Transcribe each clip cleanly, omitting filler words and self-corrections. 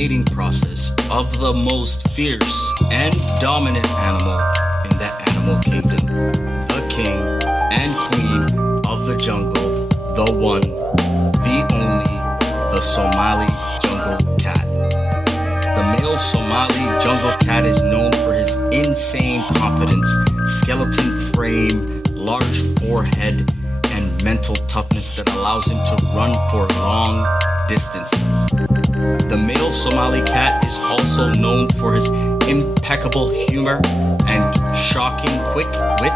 mating process of the most fierce and dominant animal in the animal kingdom, the king and queen of the jungle, the one, the only, the Somali jungle cat. The male Somali jungle cat is known for his insane confidence, skeleton frame, large forehead, and mental toughness that allows him to run for long distances. The male Somali cat is also known for his impeccable humor and shocking quick wit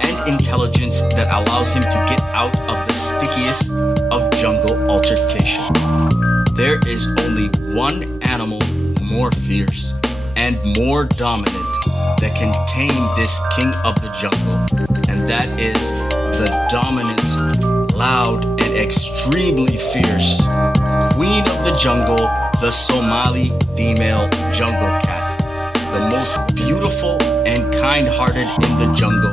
and intelligence that allows him to get out of the stickiest of jungle altercation. There is only one animal more fierce and more dominant that can tame this king of the jungle, and that is the dominant, loud, and extremely fierce queen of the jungle, the Somali female jungle cat. The most beautiful and kind-hearted in the jungle,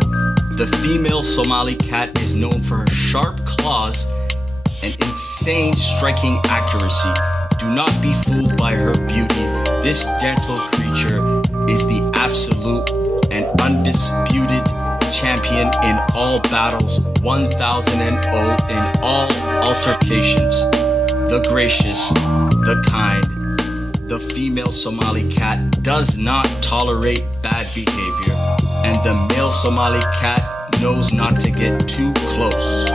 the female Somali cat is known for her sharp claws and insane striking accuracy. Do not be fooled by her beauty. This gentle creature is the absolute and undisputed champion in all battles, 1000 and 0 in all altercations. The gracious, the kind, the female Somali cat does not tolerate bad behavior, and the male Somali cat knows not to get too close.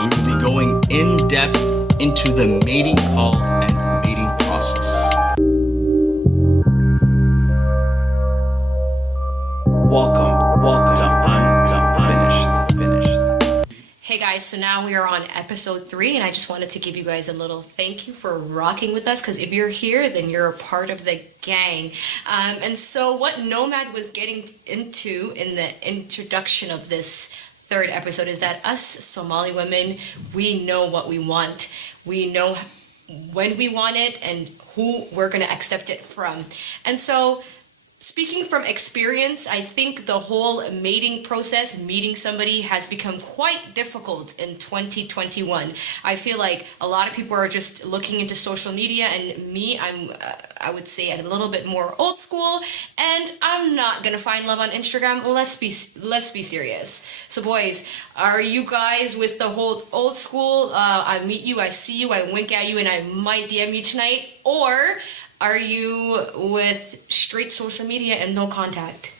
We will be going in depth into the mating call and mating process. Welcome to Unfinished. Hey guys, so now we are on episode 3, and I just wanted to give you guys a little thank you for rocking with us, because if you're here, then you're a part of the gang. And so what Nomad was getting into in the introduction of this third episode is that us Somali women, we know what we want. We know when we want it and who we're going to accept it from. And so speaking from experience, I think the whole mating process, meeting somebody, has become quite difficult in 2021. I feel like a lot of people are just looking into social media, and me, I would say a little bit more old school, and I'm not gonna find love on Instagram. Let's be serious. So boys, are you guys with the whole old school, I meet you, I see you, I wink at you, and I might DM you tonight? Or are you with straight social media and no contact?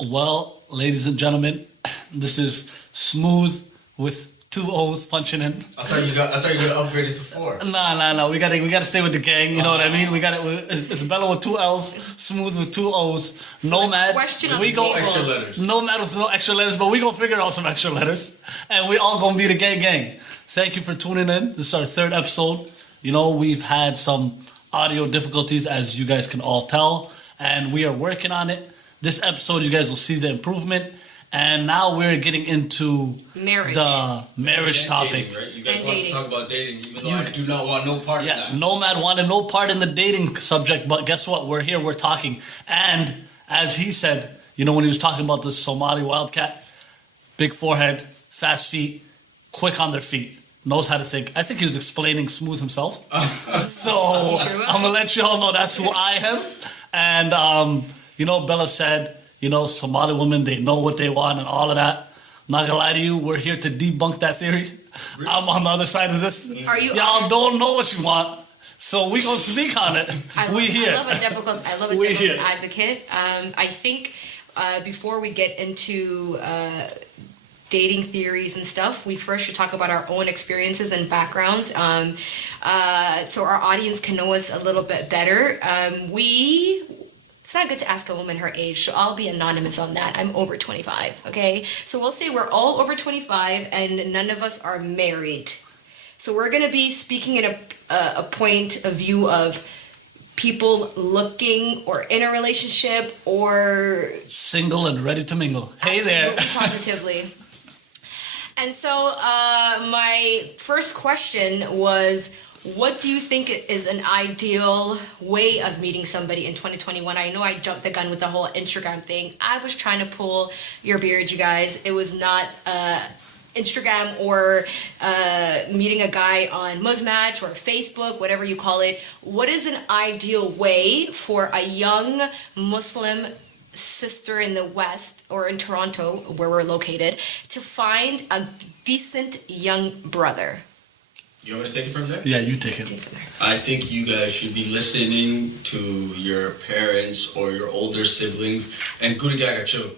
Well, ladies and gentlemen, this is Smooth with 2 O's punching in. I thought you were gonna upgrade it to 4. Nah. We gotta stay with the gang. You know what I mean? It's Bella with 2 L's, Smooth with 2 O's, So Nomad. we go extra letters. Nomad with no extra letters, but we gonna figure out some extra letters, and we all gonna be the gang. Thank you for tuning in. This is our 3rd episode. You know, we've had some audio difficulties, as you guys can all tell, and we are working on it. This episode, you guys will see the improvement, and now we're getting into Marriage. the marriage topic. Dating, right? You guys And want dating. to talk about dating, even though I do not want no part of Yeah, that. Nomad wanted no part in the dating subject, but guess what? We're here, we're talking. And as he said, you know, when he was talking about the Somali wildcat, big forehead, fast feet, quick on their feet, knows how to think. I think he was explaining Smooth himself. So I'm gonna let you all know that's who I am. And you know, Bella said, you know, Somali women, they know what they want and all of that. Not gonna lie to you, we're here to debunk that theory. Really? I'm on the other side of this. Are you? Y'all don't know what you want, so we gonna speak on it. I love a devil's advocate. I think before we get into dating theories and stuff, we first should talk about our own experiences and backgrounds, so our audience can know us a little bit better. It's not good to ask a woman her age, so I'll be anonymous on that. I'm over 25, okay? So we'll say we're all over 25 and none of us are married. So we're gonna be speaking in a point of view of people looking or in a relationship or single and ready to mingle. Hey there. Positively. And so my first question was, what do you think is an ideal way of meeting somebody in 2021? I know I jumped the gun with the whole Instagram thing. I was trying to pull your beard, you guys. It was not Instagram or meeting a guy on Muzmatch or Facebook, whatever you call it, what is an ideal way for a young Muslim sister in the West or in Toronto, where we're located, to find a decent young brother? You want me to take it from there? Yeah, you take it. I think you guys should be listening to your parents or your older siblings and Gurigaga too.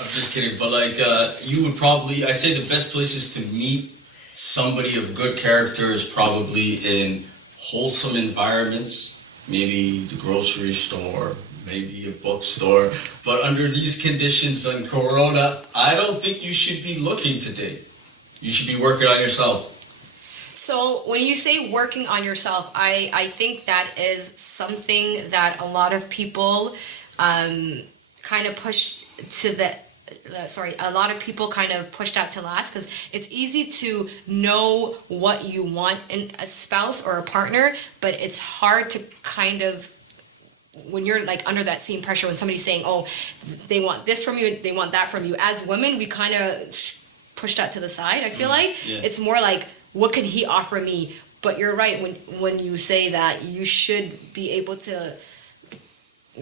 I'm just kidding, but like you would probably, I'd say the best places to meet somebody of good character is probably in wholesome environments, maybe the grocery store, maybe a bookstore. But under these conditions on Corona, I don't think you should be looking to date. You should be working on yourself. So when you say working on yourself, I think that is something that a lot of people kind of push to the a lot of people kind of push that to last, because it's easy to know what you want in a spouse or a partner, but it's hard to kind of, when you're like under that same pressure, when somebody's saying, oh, they want this from you, they want that from you. As women, we kind of push that to the side. I feel like it's more like, what can he offer me? But you're right when you say that you should be able to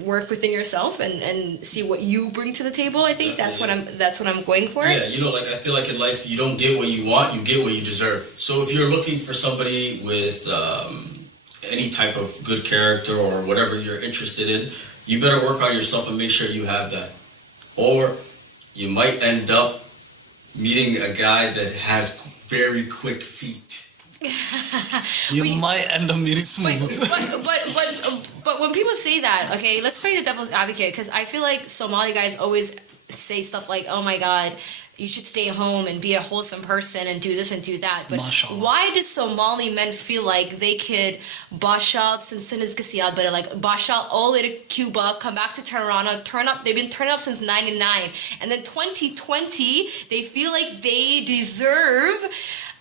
work within yourself and see what you bring to the table. I think that's what I'm going for. Yeah, you know, like I feel like in life you don't get what you want, you get what you deserve. So if you're looking for somebody with any type of good character or whatever you're interested in, you better work on yourself and make sure you have that. Or you might end up meeting a guy that has very quick feet. You might end up meeting smooth. But when people say that, okay, let's play the devil's advocate, because I feel like Somali guys always say stuff like, oh my God, you should stay home and be a wholesome person and do this and do that. But Mashallah. why do Somali men feel like they could bash out all the way to Cuba, come back to Toronto, turn up? They've been turning up since 99, and then 2020 they feel like they deserve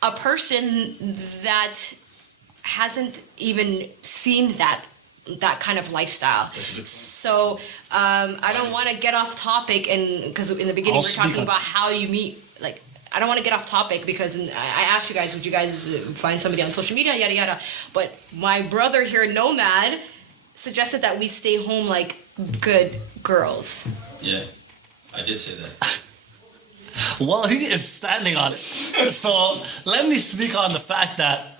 a person that hasn't even seen that kind of lifestyle. So I don't want to get off topic, and because in the beginning we were talking about how you meet. Like, I don't want to get off topic because I asked you guys, would you guys find somebody on social media, yada yada. But my brother here, Nomad, suggested that we stay home like good girls. Yeah, I did say that. Well, he is standing on it. So let me speak on the fact that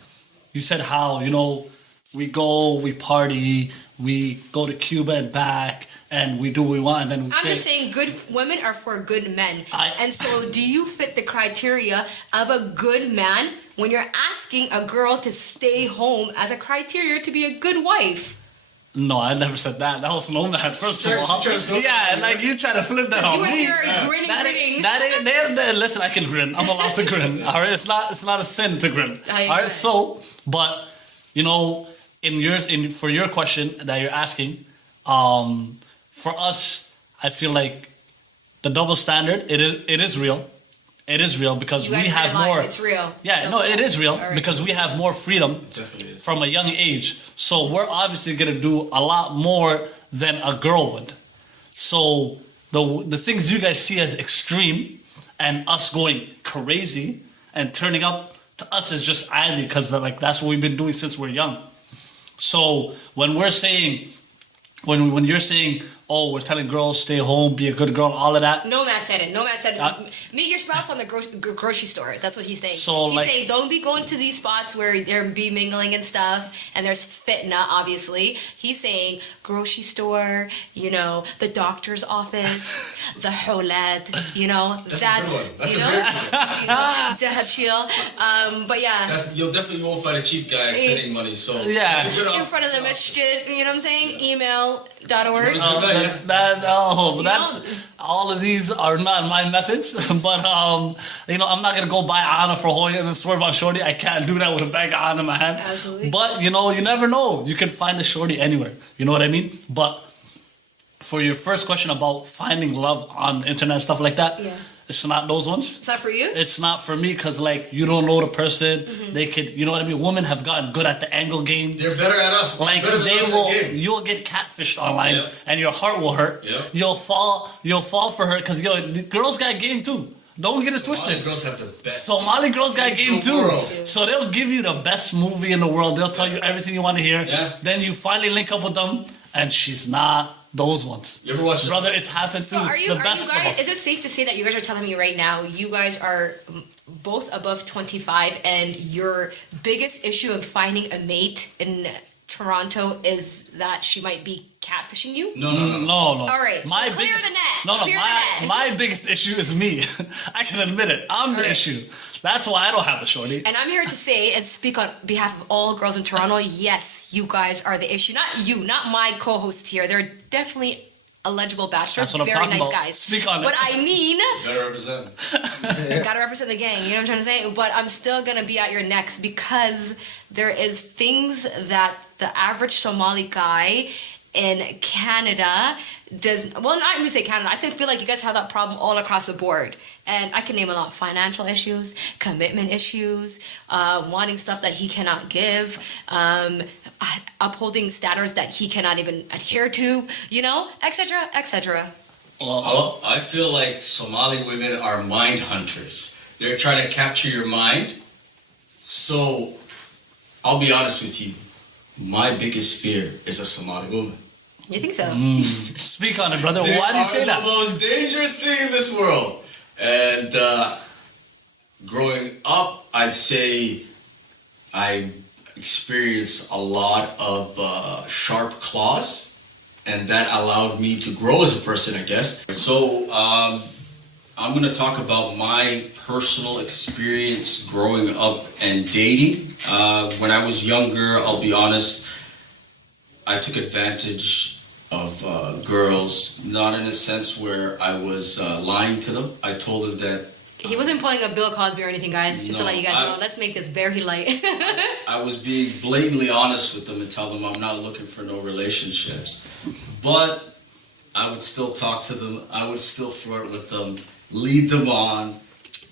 you said how, you know, we go, we party, we go to Cuba and back, and we do what we want, and then we I'm just saying good women are for good men. And so do you fit the criteria of a good man when you're asking a girl to stay home as a criteria to be a good wife? No, I never said that. That was Nomad, first of all. Yeah, like you try to flip that on me. You were grinning. Listen, I can grin. I'm allowed to grin. All right, it's not a sin to grin. All right, so, but you know, for your question that you're asking, for us, I feel like the double standard it is real. It is real because we have more. It's real. Yeah, no, it is real because we have more freedom from a young age. So we're obviously gonna do a lot more than a girl would. So the things you guys see as extreme and us going crazy and turning up, to us is just idly because like that's what we've been doing since we're young. So when we're saying, when you're saying, oh, we're telling girls stay home, be a good girl, all of that. Nomad said it. Nomad said meet your spouse on the grocery store. That's what he's saying. So he's saying don't be going to these spots where they're be mingling and stuff, and there's fitna, obviously. He's saying grocery store, you know, the doctor's office, the holad, you know, that's a good one. That's a very good one. But yeah. You definitely won't find a cheap guy sending money. So yeah, in front of the masjid, you know what I'm saying? Email.org. That's all of these are not my methods, but you know, I'm not gonna go buy Anna for Hoya and then swerve on shorty. I can't do that with a bag of Anna in my hand. Absolutely. But you know, you never know. You can find a shorty anywhere. You know what I mean? But for your first question about finding love on the internet and stuff like that, it's not those ones. It's not for you? It's not for me because, like, you don't know the person. Mm-hmm. They could, you know what I mean? Women have gotten good at the angle game. They're better at us. Like, you'll get catfished online and your heart will hurt. Yeah. You'll fall for her because, girls got game too. Don't get it Somali twisted. girls have the best. Somali girls got in game the too. world. So they'll give you the best movie in the world. They'll tell you everything you want to hear. Yeah. Then you finally link up with them, and she's not those ones. You ever watch it? Brother, it's happened to So are you the best of guys? us. Is it safe to say that you guys are telling me right now you guys are both above 25, and your biggest issue of finding a mate in Toronto is that she might be catfishing you? No. No. All right, so My clear biggest, the net. No. Clear the net. My biggest issue is me. I can admit it. I'm the All right. issue. That's why I don't have a shorty. And I'm here to say and speak on behalf of all girls in Toronto. Yes, you guys are the issue. Not you, not my co-hosts here. They're definitely eligible bachelors. That's what I'm very talking nice about. guys. Speak on it. But I mean, Better represent. gotta represent the gang. You know what I'm trying to say? But I'm still gonna be at your necks because there is things that the average Somali guy in Canada does. Well, not even say Canada. I feel like you guys have that problem all across the board. And I can name a lot: financial issues, commitment issues, wanting stuff that he cannot give, upholding standards that he cannot even adhere to, you know, etc., etc. Well, I feel like Somali women are mind hunters. They're trying to capture your mind. So, I'll be honest with you. My biggest fear is a Somali woman. You think so? Speak on it, brother. They Why do you are say the that? most dangerous thing in this world. And growing up, I'd say I experienced a lot of sharp claws, and that allowed me to grow as a person, I guess. So I'm going to talk about my personal experience growing up and dating. When I was younger, I'll be honest, I took advantage of girls, not in a sense where I was lying to them. I told them that He wasn't pulling a Bill Cosby or anything, guys. Just to No, let you guys I- know. Let's make this very light. I was being blatantly honest with them and tell them I'm not looking for no relationships. But I would still talk to them. I would still flirt with them, lead them on,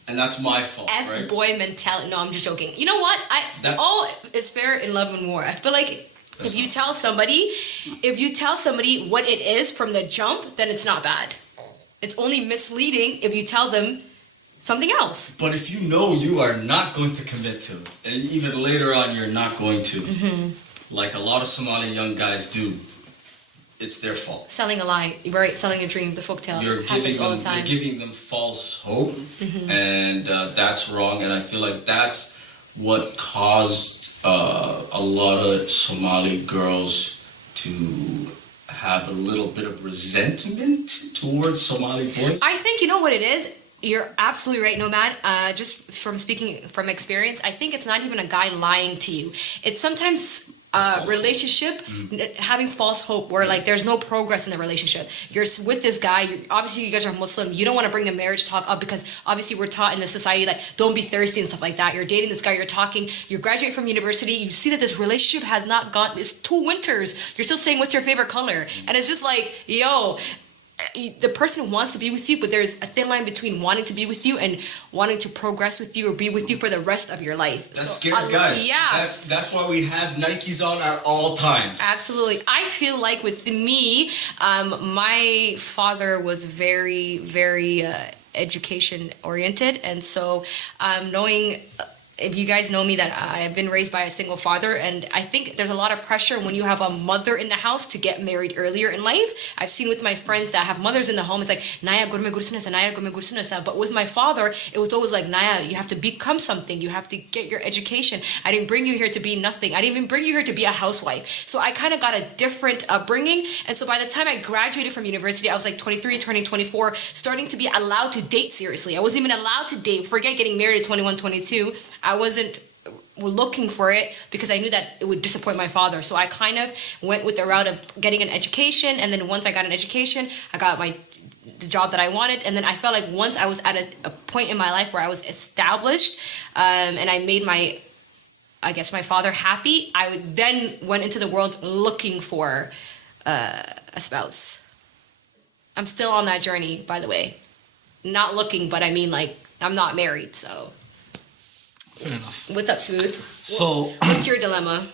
and that's my fault, right? F-boy mentality. No, I'm just joking. You know what? That- All is fair in love and war. I feel like That's if you tell somebody what it is from the jump, then it's not bad. It's only misleading if you tell them something else. But if you know you are not going to commit to, and even later on you're not going to, like a lot of Somali young guys do, it's their fault. Selling a lie, right? Selling a dream, the folktale. You're happens giving all them, the time. you're giving them false hope, and that's wrong. And I feel like that's what caused a lot of Somali girls to have a little bit of resentment towards Somali boys. I think you know what it is. You're absolutely right, Nomad. Just from speaking from experience, I think it's not even a guy lying to you. It's sometimes a relationship having false hope where like there's no progress in the relationship. You're with this guy. Obviously, you guys are Muslim. You don't want to bring the marriage talk up because obviously we're taught in the society like don't be thirsty and stuff like that. You're dating this guy. You're talking. You graduate from university. You see that this relationship has not gone. It's 2 winters. You're still saying what's your favorite color, and it's just like yo. The person wants to be with you, but there's a thin line between wanting to be with you and wanting to progress with you or be with you for the rest of your life. That So, scares guys. Yeah. That's why we have Nikes on at all times. Absolutely. I feel like with me, my father was very, very education oriented. And so knowing... if you guys know me, that I have been raised by a single father, and I think there's a lot of pressure when you have a mother in the house to get married earlier in life. I've seen with my friends that have mothers in the home, it's like, Naya, go to Naya, go. But with my father, it was always like, Naya, you have to become something. You have to get your education. I didn't bring you here to be nothing. I didn't even bring you here to be a housewife. So I kind of got a different upbringing. And so by the time I graduated from university, I was like 23, turning 24, starting to be allowed to date seriously. I wasn't even allowed to date. Forget getting married at 21, 22. I wasn't looking for it because I knew that it would disappoint my father. So I kind of went with the route of getting an education. And then once I got an education, I got the job that I wanted. And then I felt like once I was at a point in my life where I was established and I made my father happy, I would then went into the world looking for a spouse. I'm still on that journey, by the way. Not looking, but I mean like I'm not married, so... Fair enough. What's up, Food? So, What's your dilemma?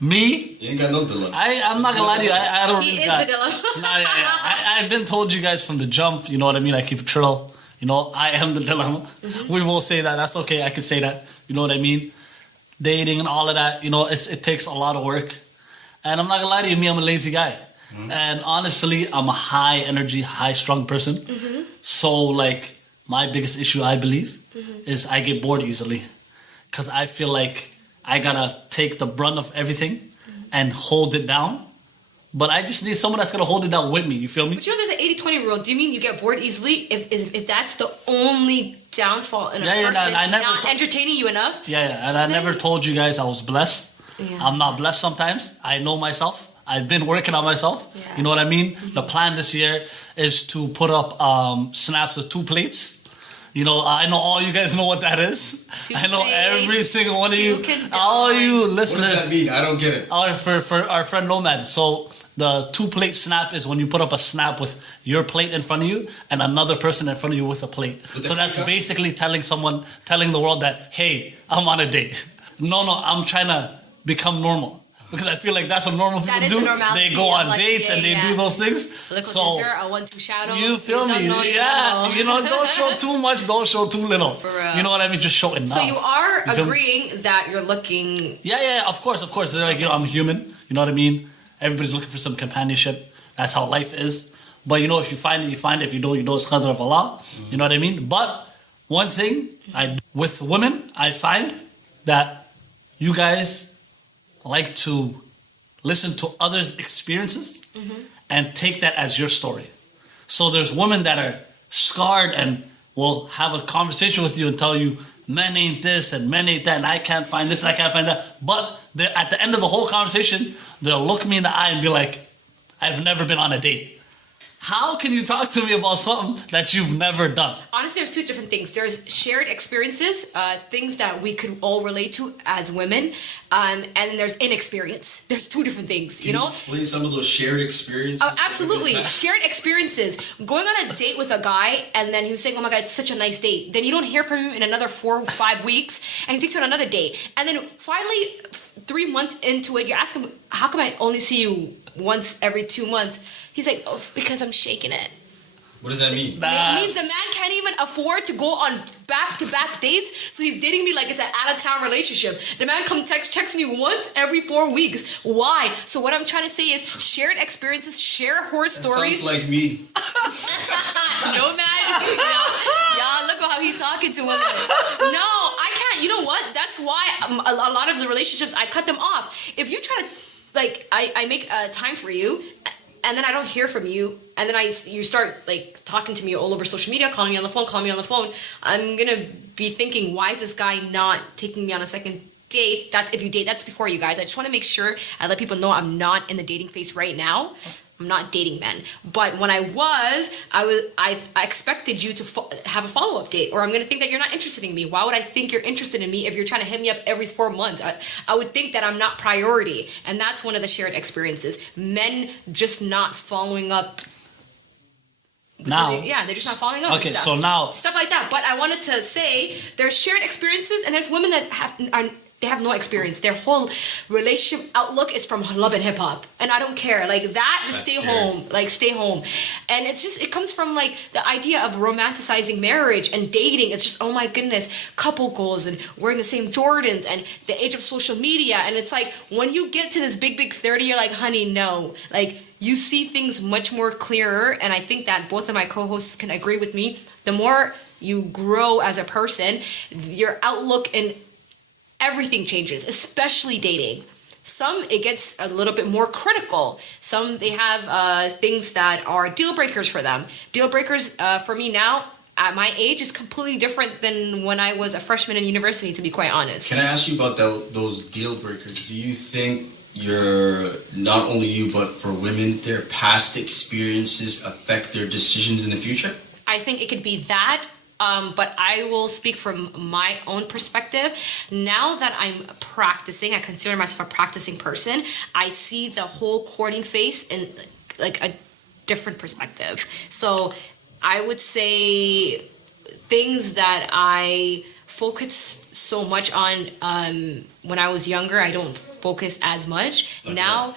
me, You ain't got no dilemma. I'm not gonna lie to you. I don't He really is got. the dilemma. Nah, yeah. I've been told you guys from the jump. You know what I mean. I keep it trill. You know, I am the dilemma. We will say that. That's okay. I can say that. You know what I mean? Dating and all of that, you know, it takes a lot of work. And I'm not gonna lie to you, I'm a lazy guy. And honestly, I'm a high energy, high strung person. So like my biggest issue, I believe, is I get bored easily. Cause I feel like I gotta take the brunt of everything and hold it down. But I just need someone that's gonna hold it down with me. You feel me? But you know, there's an 80-20 rule. Do you mean you get bored easily if that's the only downfall in a person I never not entertaining you enough? Yeah, and I never told you guys I was blessed. Yeah. I'm not blessed sometimes. I know myself. I've been working on myself. Yeah. You know what I mean? The plan this year is to put up snaps with 2 plates. You know, I know all you guys know what that is. 2 I know plates, every single one of 2 you. condoms. All you What listeners. does that mean? I don't get it. For our friend Nomad. So the 2-plate snap is when you put up a snap with your plate in front of you and another person in front of you with a plate. So that's basically telling the world that, hey, I'm on a date. No, I'm trying to become normal. Because I feel like that's what normal people do. They go on dates and they do those things. Look so dessert, a 1-2 shadow. you feel me? You know, don't show too much, don't show too little. For real. You know what I mean? Just show enough. So you are You feel me? agreeing that you're looking. Yeah, of course. They're like, you know, I'm human. You know what I mean? Everybody's looking for some companionship. That's how life is. But you know, if you find it, you find it. If you don't, you know, it's qadr of Allah. You know what I mean? But one thing, with women, I find that you guys like to listen to others' experiences and take that as your story. So there's women that are scarred and will have a conversation with you and tell you, men ain't this and men ain't that and I can't find this and I can't find that. But at the end of the whole conversation, they'll look me in the eye and be like, I've never been on a date. How can you talk to me about something that you've never done? Honestly, there's 2 different things. There's shared experiences, things that we could all relate to as women, and then there's inexperience. There's 2 different things, you know? Explain some of those shared experiences. Oh, absolutely. Shared experiences. Going on a date with a guy and then he was saying, oh my God, it's such a nice date. Then you don't hear from him in another 4 or 5 weeks and he takes you on another date. And then finally, 3 months into it, you ask him, how come I only see you once every 2 months? He's like, oh, because I'm shaking it. What does that mean? It means the man can't even afford to go on back-to-back dates, so he's dating me like it's an out-of-town relationship. The man checks me once every 4 weeks. Why? So what I'm trying to say is share experiences, share horror stories. Sounds like me. No, man. Y'all, look at how he's talking to women. No, I can't. You know what? That's why a lot of the relationships, I cut them off. If you try to, like, I make time for you, and then I don't hear from you, and then you start like talking to me all over social media, calling me on the phone, I'm gonna be thinking, why is this guy not taking me on a second date? That's if you date, that's before you guys. I just want to make sure I let people know I'm not in the dating phase right now. I'm not dating men. But when I expected you to have a follow-up date, or I'm gonna think that you're not interested in me. Why would I think you're interested in me if you're trying to hit me up every 4 months? I would think that I'm not priority, and that's one of the shared experiences. Men just not following up. Now, They're just not following up. Okay, and stuff. so now Stuff like that. But I wanted to say there's shared experiences, and there's women that they have no experience. Their whole relationship outlook is from love and hip hop. And I don't care. Like that, just stay home. Like stay home. And it comes from like the idea of romanticizing marriage and dating. It's just, oh my goodness, couple goals and wearing the same Jordans and the age of social media. And it's like, when you get to this big 30, you're like, honey, no. Like you see things much more clearer. And I think that both of my co-hosts can agree with me. The more you grow as a person, your outlook and everything changes, especially dating. Some, it gets a little bit more critical. Some, they have things that are deal breakers for them. Deal breakers for me now, at my age, is completely different than when I was a freshman in university, to be quite honest. Can I ask you about those deal breakers? Do you think not only you, but for women, their past experiences affect their decisions in the future? I think it could be that. But I will speak from my own perspective. Now that I'm practicing, I consider myself a practicing person, I see the whole courting phase in like a different perspective. So I would say things that I focused so much on when I was younger, I don't focus as much. Okay. Now,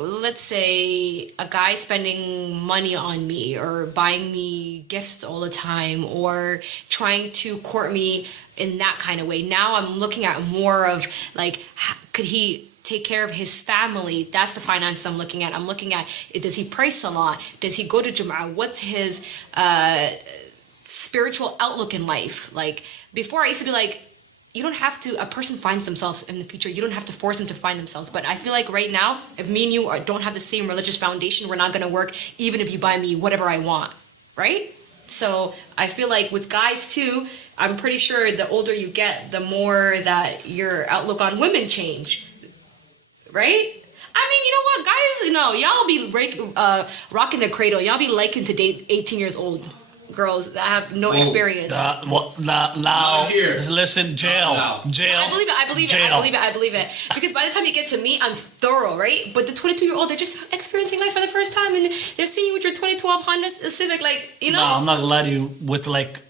let's say a guy spending money on me or buying me gifts all the time or trying to court me in that kind of way. Now I'm looking at more of like, could he take care of his family? That's the finance I'm looking at. I'm looking at, does he pray Salah? Does he go to Jum'ah? What's his spiritual outlook in life? Like before I used to be like, you don't have to, a person finds themselves in the future. You don't have to force them to find themselves. But I feel like right now, if me and you don't have the same religious foundation, we're not going to work, even if you buy me whatever I want, right? So I feel like with guys too, I'm pretty sure the older you get, the more that your outlook on women change, right? I mean, you know what, guys, y'all be rocking the cradle. Y'all be liking to date 18 years old girls that have no experience. Now, here. Listen, jail. I believe it. Because by the time you get to me, I'm thorough, right? But the 22-year-old, they're just experiencing life for the first time, and they're seeing you with your 2012 Honda Civic, like, No, I'm not gonna lie to you. With like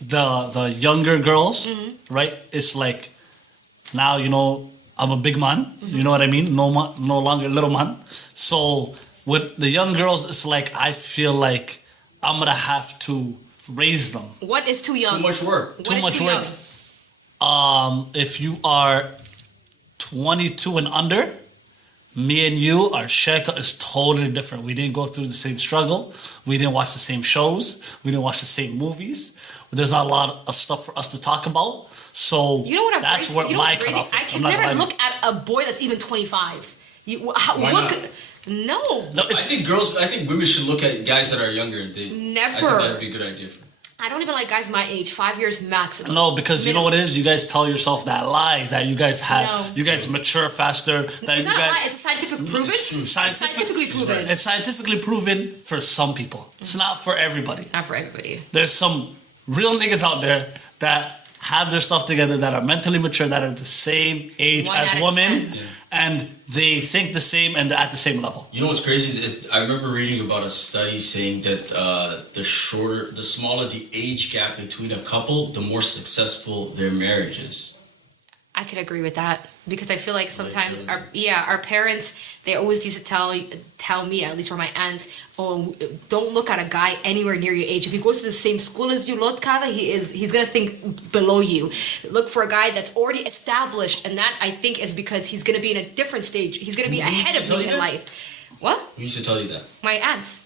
the younger girls, right? It's like now I'm a big man. You know what I mean? No longer little man. So with the young girls, it's like I feel like I'm gonna have to raise them. What is too young? Too much work. Too much work. If you are 22 and under, me and you, our sheka is totally different. We didn't go through the same struggle. We didn't watch the same shows. We didn't watch the same movies. There's not a lot of stuff for us to talk about. So that's where my cutoff is. I can never look at a boy that's even 25. Why not? No, I think women should look at guys that are younger and date. Never. I think that'd be a good idea for them. I don't even like guys my age, 5 years maximum. No, because you know what it is? You guys tell yourself that lie that you guys you guys mature faster. That it's not a lie, it's scientific proven. Scientifically proven. It's scientifically proven for some people. It's not for everybody. Not for everybody. There's some real niggas out there that have their stuff together, that are mentally mature, that are the same age as women, and they think the same and they're at the same level. You know what's crazy? I remember reading about a study saying that the smaller the age gap between a couple, the more successful their marriage is. I could agree with that because I feel like sometimes our parents, they always used to tell me, at least for my aunts, oh, don't look at a guy anywhere near your age. If he goes to the same school as you, he's gonna think below you. Look for a guy that's already established, and that I think is because he's gonna be in a different stage. He's gonna be ahead of me in life. What? Who used to tell you that? My aunts.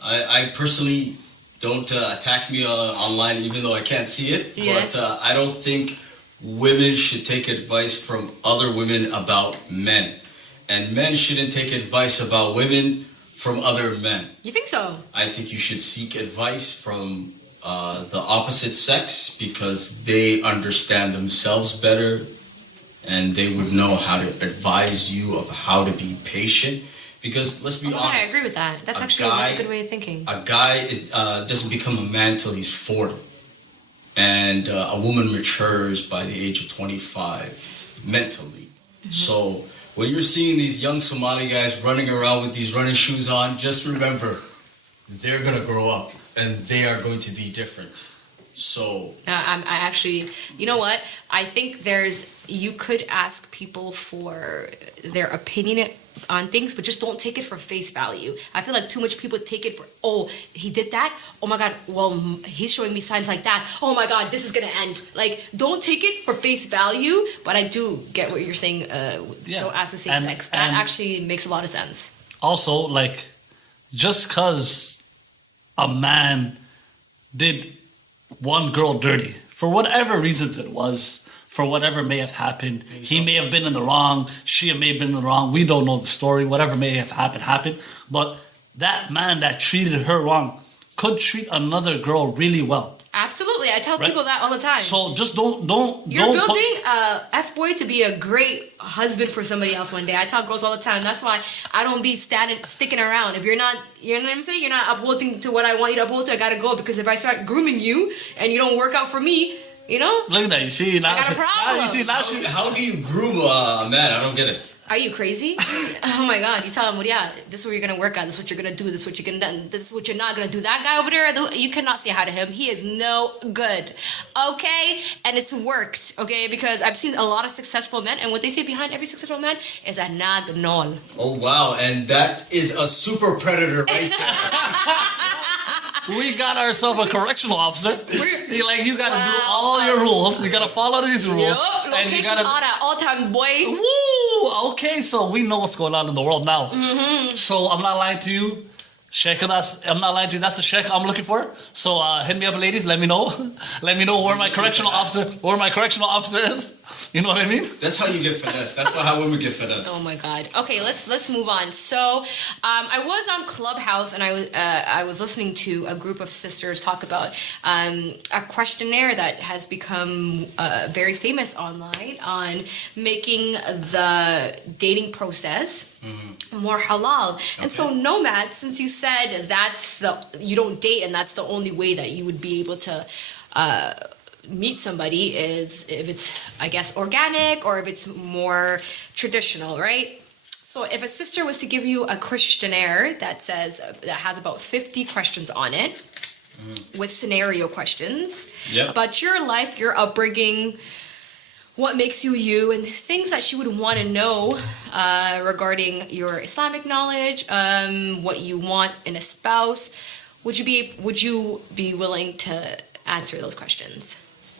I personally don't attack me online, even though I can't see it. Yeah. But I don't think women should take advice from other women about men, and men shouldn't take advice about women from other men. You think so? I think you should seek advice from the opposite sex because they understand themselves better and they would know how to advise you of how to be patient. Because let's be honest, I agree with that. That's that's a good way of thinking. A guy doesn't become a man till he's 40. And a woman matures by the age of 25 mentally. So when you're seeing these young Somali guys running around with these running shoes on, just remember, they're going to grow up and they are going to be different. So I actually, you know what? I think you could ask people for their opinion on things, but just don't take it for face value. I feel like too much people take it for, oh, he did that? Oh my God, well, he's showing me signs like that. Oh my God, this is gonna end. Like, don't take it for face value, but I do get what you're saying, don't ask the same sex. That actually makes a lot of sense. Also, like, just because a man did one girl dirty, for whatever reasons it was, for whatever may have happened, he may have been in the wrong, she may have been in the wrong, we don't know the story, whatever may have happened, but that man that treated her wrong could treat another girl really well. Absolutely, I tell people that all the time. So just don't. You're building a F-boy to be a great husband for somebody else one day. I tell girls all the time. That's why I don't be sticking around. If you're not, you know what I'm saying? You're not upholding to what I want you to uphold to. I gotta go, because if I start grooming you and you don't work out for me, you know. Look at that. You see now. I got a problem. How do you groom a man? I don't get it. Are you crazy? Oh my God. You tell him, well, yeah, this is where you're going to work at. This is what you're going to do. This is what you're going to do. This is what you're not going to do. That guy over there, you cannot say hi to him. He is no good. Okay? And it's worked. Okay? Because I've seen a lot of successful men. And what they say behind every successful man is a nag nol. Oh, wow. And that is a super predator right there. We got ourselves a correctional officer. You gotta do Wow. all your rules. You gotta follow these rules. Yup. And Location you gotta. on at all time, boy. Woo! Okay, so we know what's going on in the world now. So I'm not lying to you. Sheikh, I'm not lying to you. That's the Sheikh I'm looking for. So hit me up, ladies. Let me know. Let me know where my correctional officer is. You know what I mean? That's how you get finesse. That's how women get finesse. Oh my God. Okay, let's move on. So, I was on Clubhouse and I was listening to a group of sisters talk about a questionnaire that has become very famous online on making the dating process more halal. And so, Nomad, since you said you don't date and that's the only way that you would be able to meet somebody is if it's, I guess, organic or if it's more traditional, right? So if a sister was to give you a questionnaire that has about 50 questions on it with scenario questions about your life, your upbringing, what makes you you, and things that she would want to know regarding your Islamic knowledge, what you want in a spouse, would you be willing to answer those questions?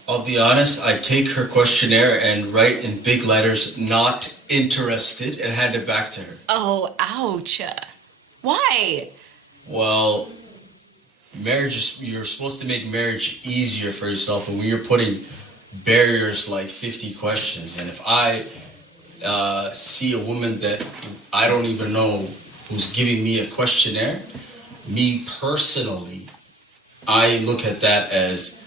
I'll be honest, I'd take her questionnaire and write in big letters, not interested, and hand it back to her. Oh, ouch. Why? Well, you're supposed to make marriage easier for yourself, and when you're putting barriers like 50 questions, and if I see a woman that I don't even know who's giving me a questionnaire, me personally, I look at that as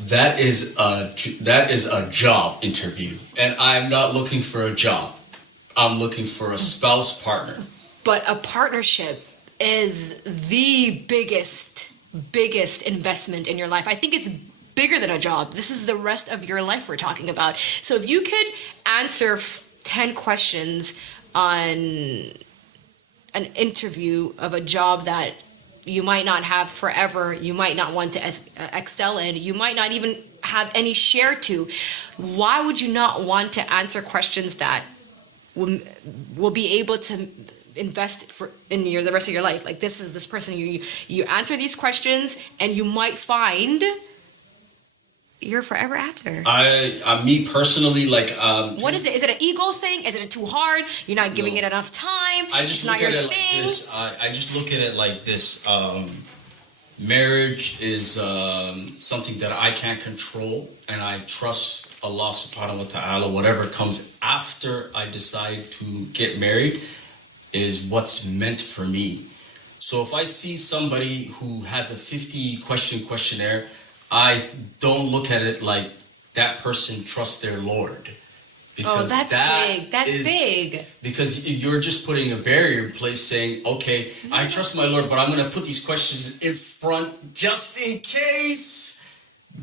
that is a job interview, and I'm not looking for a job. I'm looking for a spouse partner. But a partnership is the biggest investment in your life. I think it's bigger than a job. This is the rest of your life we're talking about. So if you could answer 10 questions on an interview of a job that you might not have forever, you might not want to excel in, you might not even have any share to, why would you not want to answer questions that will be able to invest in the rest of your life? Like, this person, you answer these questions and you might find you're forever after. Me personally, like what is it? Is it an ego thing? Is it too hard? You're not giving it enough time? I just look at it like this. I just look at it like this. Marriage is something that I can't control, and I trust Allah subhanahu wa ta'ala. Whatever comes after I decide to get married is what's meant for me. So if I see somebody who has a 50 question questionnaire, I don't look at it like that person trusts their Lord. Because that's big. That's big. Because you're just putting a barrier in place saying, okay, I trust my Lord, but I'm going to put these questions in front just in case.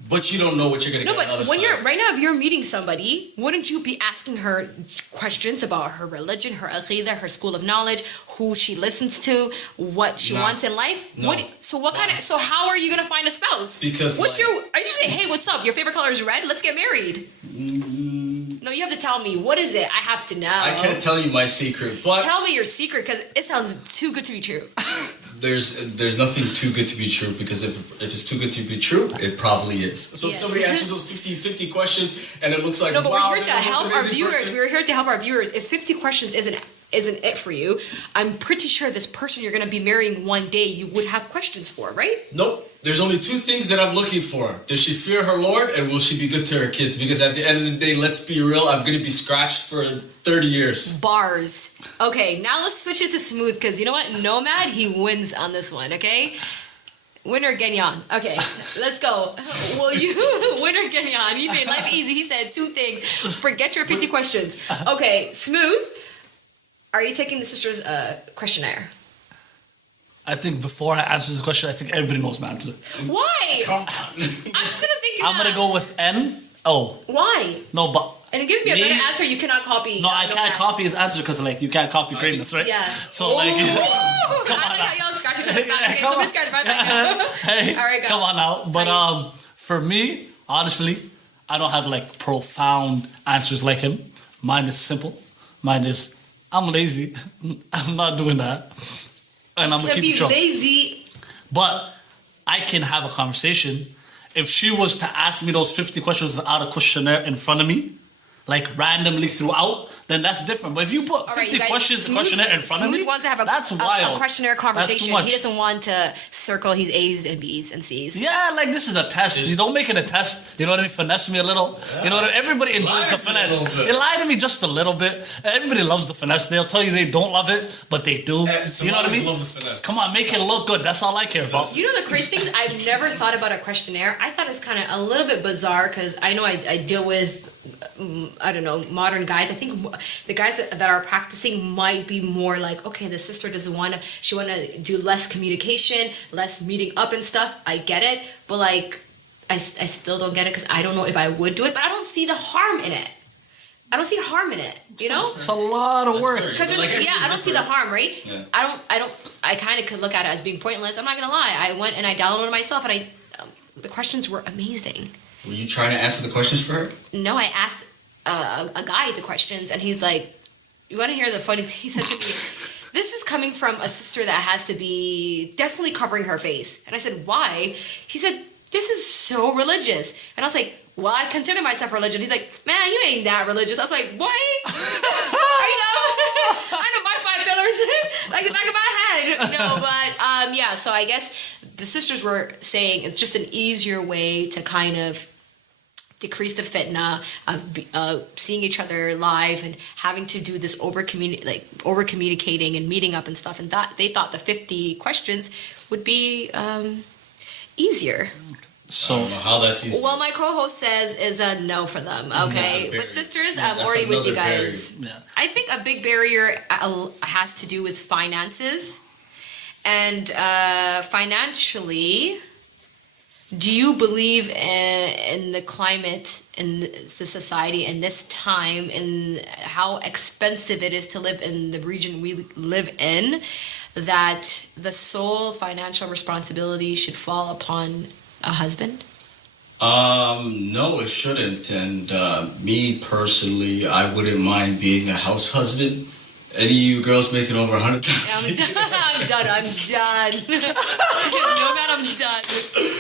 But you don't know what you're going to get on the other side. Right now, if you're meeting somebody, wouldn't you be asking her questions about her religion, her aqidah, her school of knowledge, who she listens to, what she wants in life? No. So how are you going to find a spouse? Because are you saying, hey, what's up? Your favorite color is red? Let's get married. No, you have to tell me. What is it? I have to know. I can't tell you my secret, but tell me your secret, because it sounds too good to be true. There's nothing too good to be true, because if it's too good to be true, it probably is. So if somebody answers those 50 questions and it looks like, no, but wow, we're here to help our viewers. Person. We're here to help our viewers. If 50 questions isn't it for you, I'm pretty sure this person you're going to be marrying one day, you would have questions for, right? Nope. There's only two things that I'm looking for. Does she fear her Lord, and will she be good to her kids? Because at the end of the day, let's be real, I'm going to be scratched for 30 years. Bars. Okay, now let's switch it to smooth, because you know what? Nomad, he wins on this one, okay? Winner Genyan. Okay, let's go. Well, winner Genyan, he made life easy. He said 2 things. Forget your 50 questions. Okay, smooth. Are you taking the sister's questionnaire? I think before I answer this question, I think everybody knows my answer. Why? I'm just gonna think. I'm gonna go with N. Oh. Why? No, but And give me a Me? better answer. You cannot copy. No, I can't copy his answer because like you can't copy greatness, right? Yeah. So like, come I on like now. how y'all scratch each other's back. Yeah, Okay, come so on. we scratch my back now. Hey, All right, go. come on now. But for me, honestly, I don't have like profound answers like him. Mine is simple. Mine is I'm lazy. I'm not doing that, and I'm gonna Can keep it be short. lazy. But I can have a conversation. If she was to ask me those 50 questions out of questionnaire in front of me, like randomly throughout, then that's different. But if you put All right, 50 you guys, questions in questionnaire in front of me, Smooth wants to have that's a wild. questionnaire That's too conversation. much. He doesn't want to circle his A's and B's and C's. Yeah, like this is a test. You don't make it a test. You know what I mean? Finesse me a little. You know what I mean? Everybody enjoys the finesse. They lie to me just a little bit. Everybody loves the finesse. They'll tell you they don't love it, but they do. You know what I mean? Love the finesse. Come on, make it look good. That's all I care about. You know the crazy thing is I've never thought about a questionnaire. I thought it's kind of a little bit bizarre because I know I deal with, I don't know, modern guys. I think the guys that are practicing might be more like, okay, the sister doesn't want to, she want to do less communication, less meeting up and stuff. I get it. But like, I still don't get it because I don't know if I would do it, but I don't see the harm in it. I don't see harm in it, you know? It's a lot of work. Because I don't see the harm, right? Yeah. I kind of could look at it as being pointless. I'm not gonna lie. I went and I downloaded myself, and the questions were amazing. Were you trying to answer the questions for her? No, I asked a guy the questions, and he's like, "You want to hear the funny thing?" He said to me, "This is coming from a sister that has to be definitely covering her face." And I said, "Why?" He said, "This is so religious." And I was like, "Well, I consider myself religious." He's like, "Man, you ain't that religious." I was like, "What?" I know my 5 pillars like the back of my head. No, but yeah. So I guess the sisters were saying it's just an easier way to kind of decrease the fitna of seeing each other live and having to do this over communicating and meeting up and stuff. And that they thought the 50 questions would be easier. So I don't know how that's easy. Well, my co-host says is a no for them. Okay, barrier. but sisters, I'm That's already with you another guys. barrier. Yeah. I think a big barrier has to do with finances, and financially, do you believe in the climate, in the society, in this time, in how expensive it is to live in the region we live in, that the sole financial responsibility should fall upon a husband? No, it shouldn't. And me personally, I wouldn't mind being a house husband. Any of you girls making over 100,000? I'm done. I'm done. No, man, I'm done.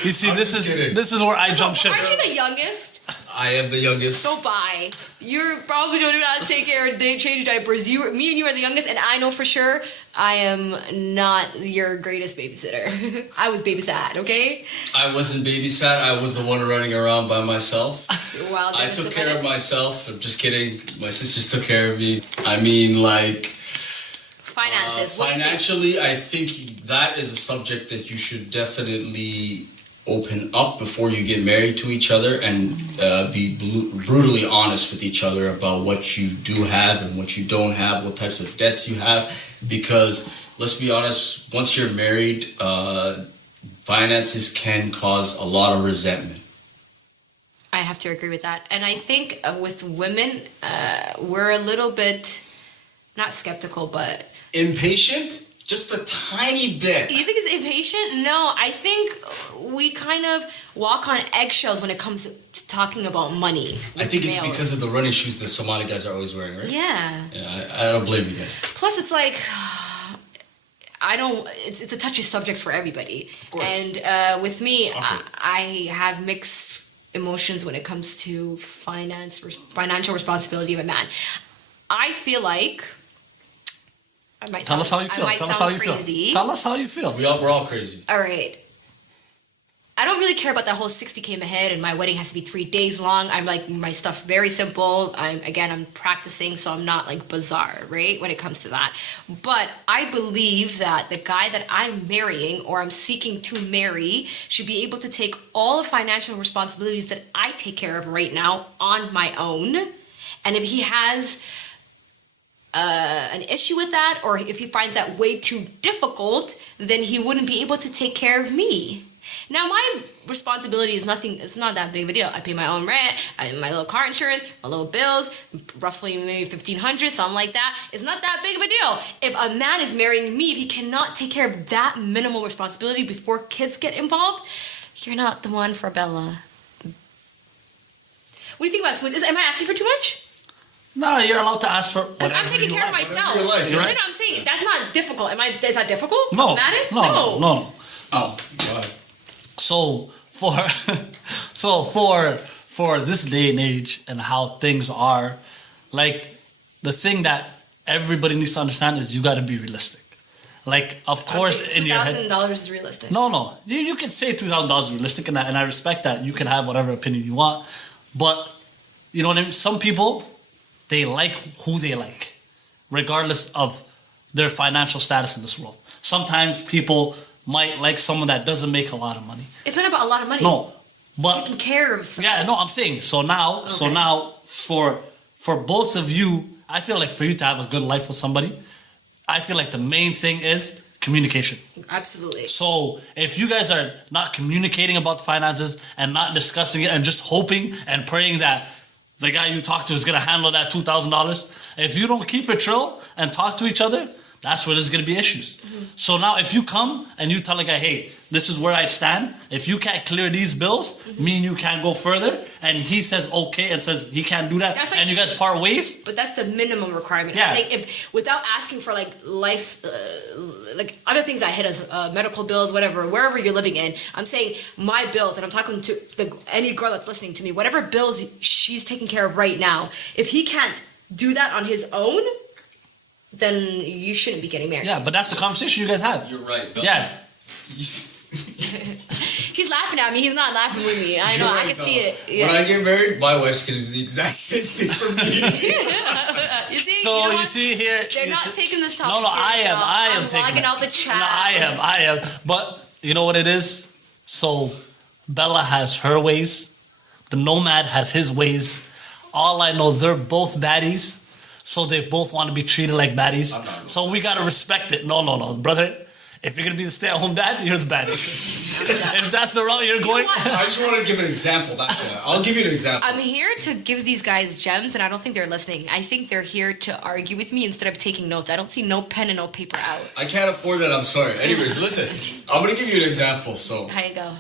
you see, I'm just kidding. this is where I jump ship. Aren't you the youngest? I am the youngest. So bye. You're probably don't even know how to take care of change diapers. Me and you are the youngest, and I know for sure I am not your greatest babysitter. I was babysat, okay? I wasn't babysat. I was the one running around by myself. Well, I took care of myself. I'm just kidding. My sisters took care of me. I mean, like... Finances. What do you think? financially, I think that is a subject that you should definitely open up before you get married to each other and be brutally honest with each other about what you do have and what you don't have, what types of debts you have. Because let's be honest, once you're married, finances can cause a lot of resentment. I have to agree with that. And I think with women, we're a little bit, not skeptical, but... Impatient? Just a tiny bit. You think it's impatient? No, I think we kind of walk on eggshells when it comes to talking about money. I think it's males. because of the running shoes that Somali guys are always wearing, right? Yeah. Yeah, I don't blame you guys. Plus, it's like, it's a touchy subject for everybody. Of course. And with me, awkward. I have mixed emotions when it comes to financial responsibility of a man. I feel like... Tell us how you feel. Tell us how you feel. Tell us how you feel. We're all crazy. All right. I don't really care about that whole 60K ahead and my wedding has to be 3 days long. I'm like, my stuff very simple. I'm practicing, so I'm not like bizarre, right? When it comes to that. But I believe that the guy that I'm marrying or I'm seeking to marry should be able to take all the financial responsibilities that I take care of right now on my own. And if he has an issue with that, or if he finds that way too difficult, then he wouldn't be able to take care of me. Now, my responsibility is nothing, it's not that big of a deal. I pay my own rent, my little car insurance, my little bills, roughly maybe $1,500, something like that. It's not that big of a deal. If a man is marrying me, he cannot take care of that minimal responsibility before kids get involved. You're not the one for Bella. What do you think about Smooth? Am I asking for too much? No, you're allowed to ask for Because whatever I'm taking you care of like. myself. You're like, No, right? no, I'm saying that's not difficult. Is that difficult? No, Problematic? no. Oh, God. So for this day and age and how things are, like the thing that everybody needs to understand is you got to be realistic. Like, of course, in your head. $2,000 is realistic. No. You can say $2,000 is realistic, and I respect that. You can have whatever opinion you want, but you know what I mean. Some people, they like who they like, regardless of their financial status in this world. Sometimes people might like someone that doesn't make a lot of money. It's not about a lot of money. No, but Taking care of someone. yeah, no, I'm saying so now. So Okay. now for both of you, I feel like for you to have a good life with somebody, I feel like the main thing is communication. Absolutely. So if you guys are not communicating about the finances and not discussing it and just hoping and praying that the guy you talk to is gonna handle that $2,000, if you don't keep it chill and talk to each other, that's where there's gonna be issues. So now if you come and you tell a guy, hey, this is where I stand, if you can't clear these bills, me and you can't go further, and he says okay and says he can't do that, That's like- and you guys part ways, But that's the minimum requirement. Yeah. I'm saying if without asking for like life, like other things I hit as medical bills, whatever, wherever you're living in. I'm saying my bills, and I'm talking to any girl that's listening to me. Whatever bills she's taking care of right now, if he can't do that on his own, then you shouldn't be getting married. yeah, but that's the conversation you guys have. You're right, Bella. Yeah. He's laughing at me. He's not laughing with me. I know. You're I right, can see Bella. it. Yeah. When I get married, my wife's gonna do the exact same thing for me. You see? So you know you what? see here. They're you not see- taking this topic No, I serious, am. y'all. I am I'm taking logging it. out the chat. No, I am. But you know what it is? So Bella has her ways. The Nomad has his ways. All I know, they're both baddies. So they both want to be treated like baddies. So we got to respect it. No, brother. If you're going to be the stay-at-home dad, you're the baddie. If that's the route you're going. what? I just wanted to give an example. That's it. I'll give you an example. I'm here to give these guys gems, and I don't think they're listening. I think they're here to argue with me instead of taking notes. I don't see no pen and no paper out. I can't afford that. I'm sorry. Anyways, listen. I'm gonna give you an example. So How you go?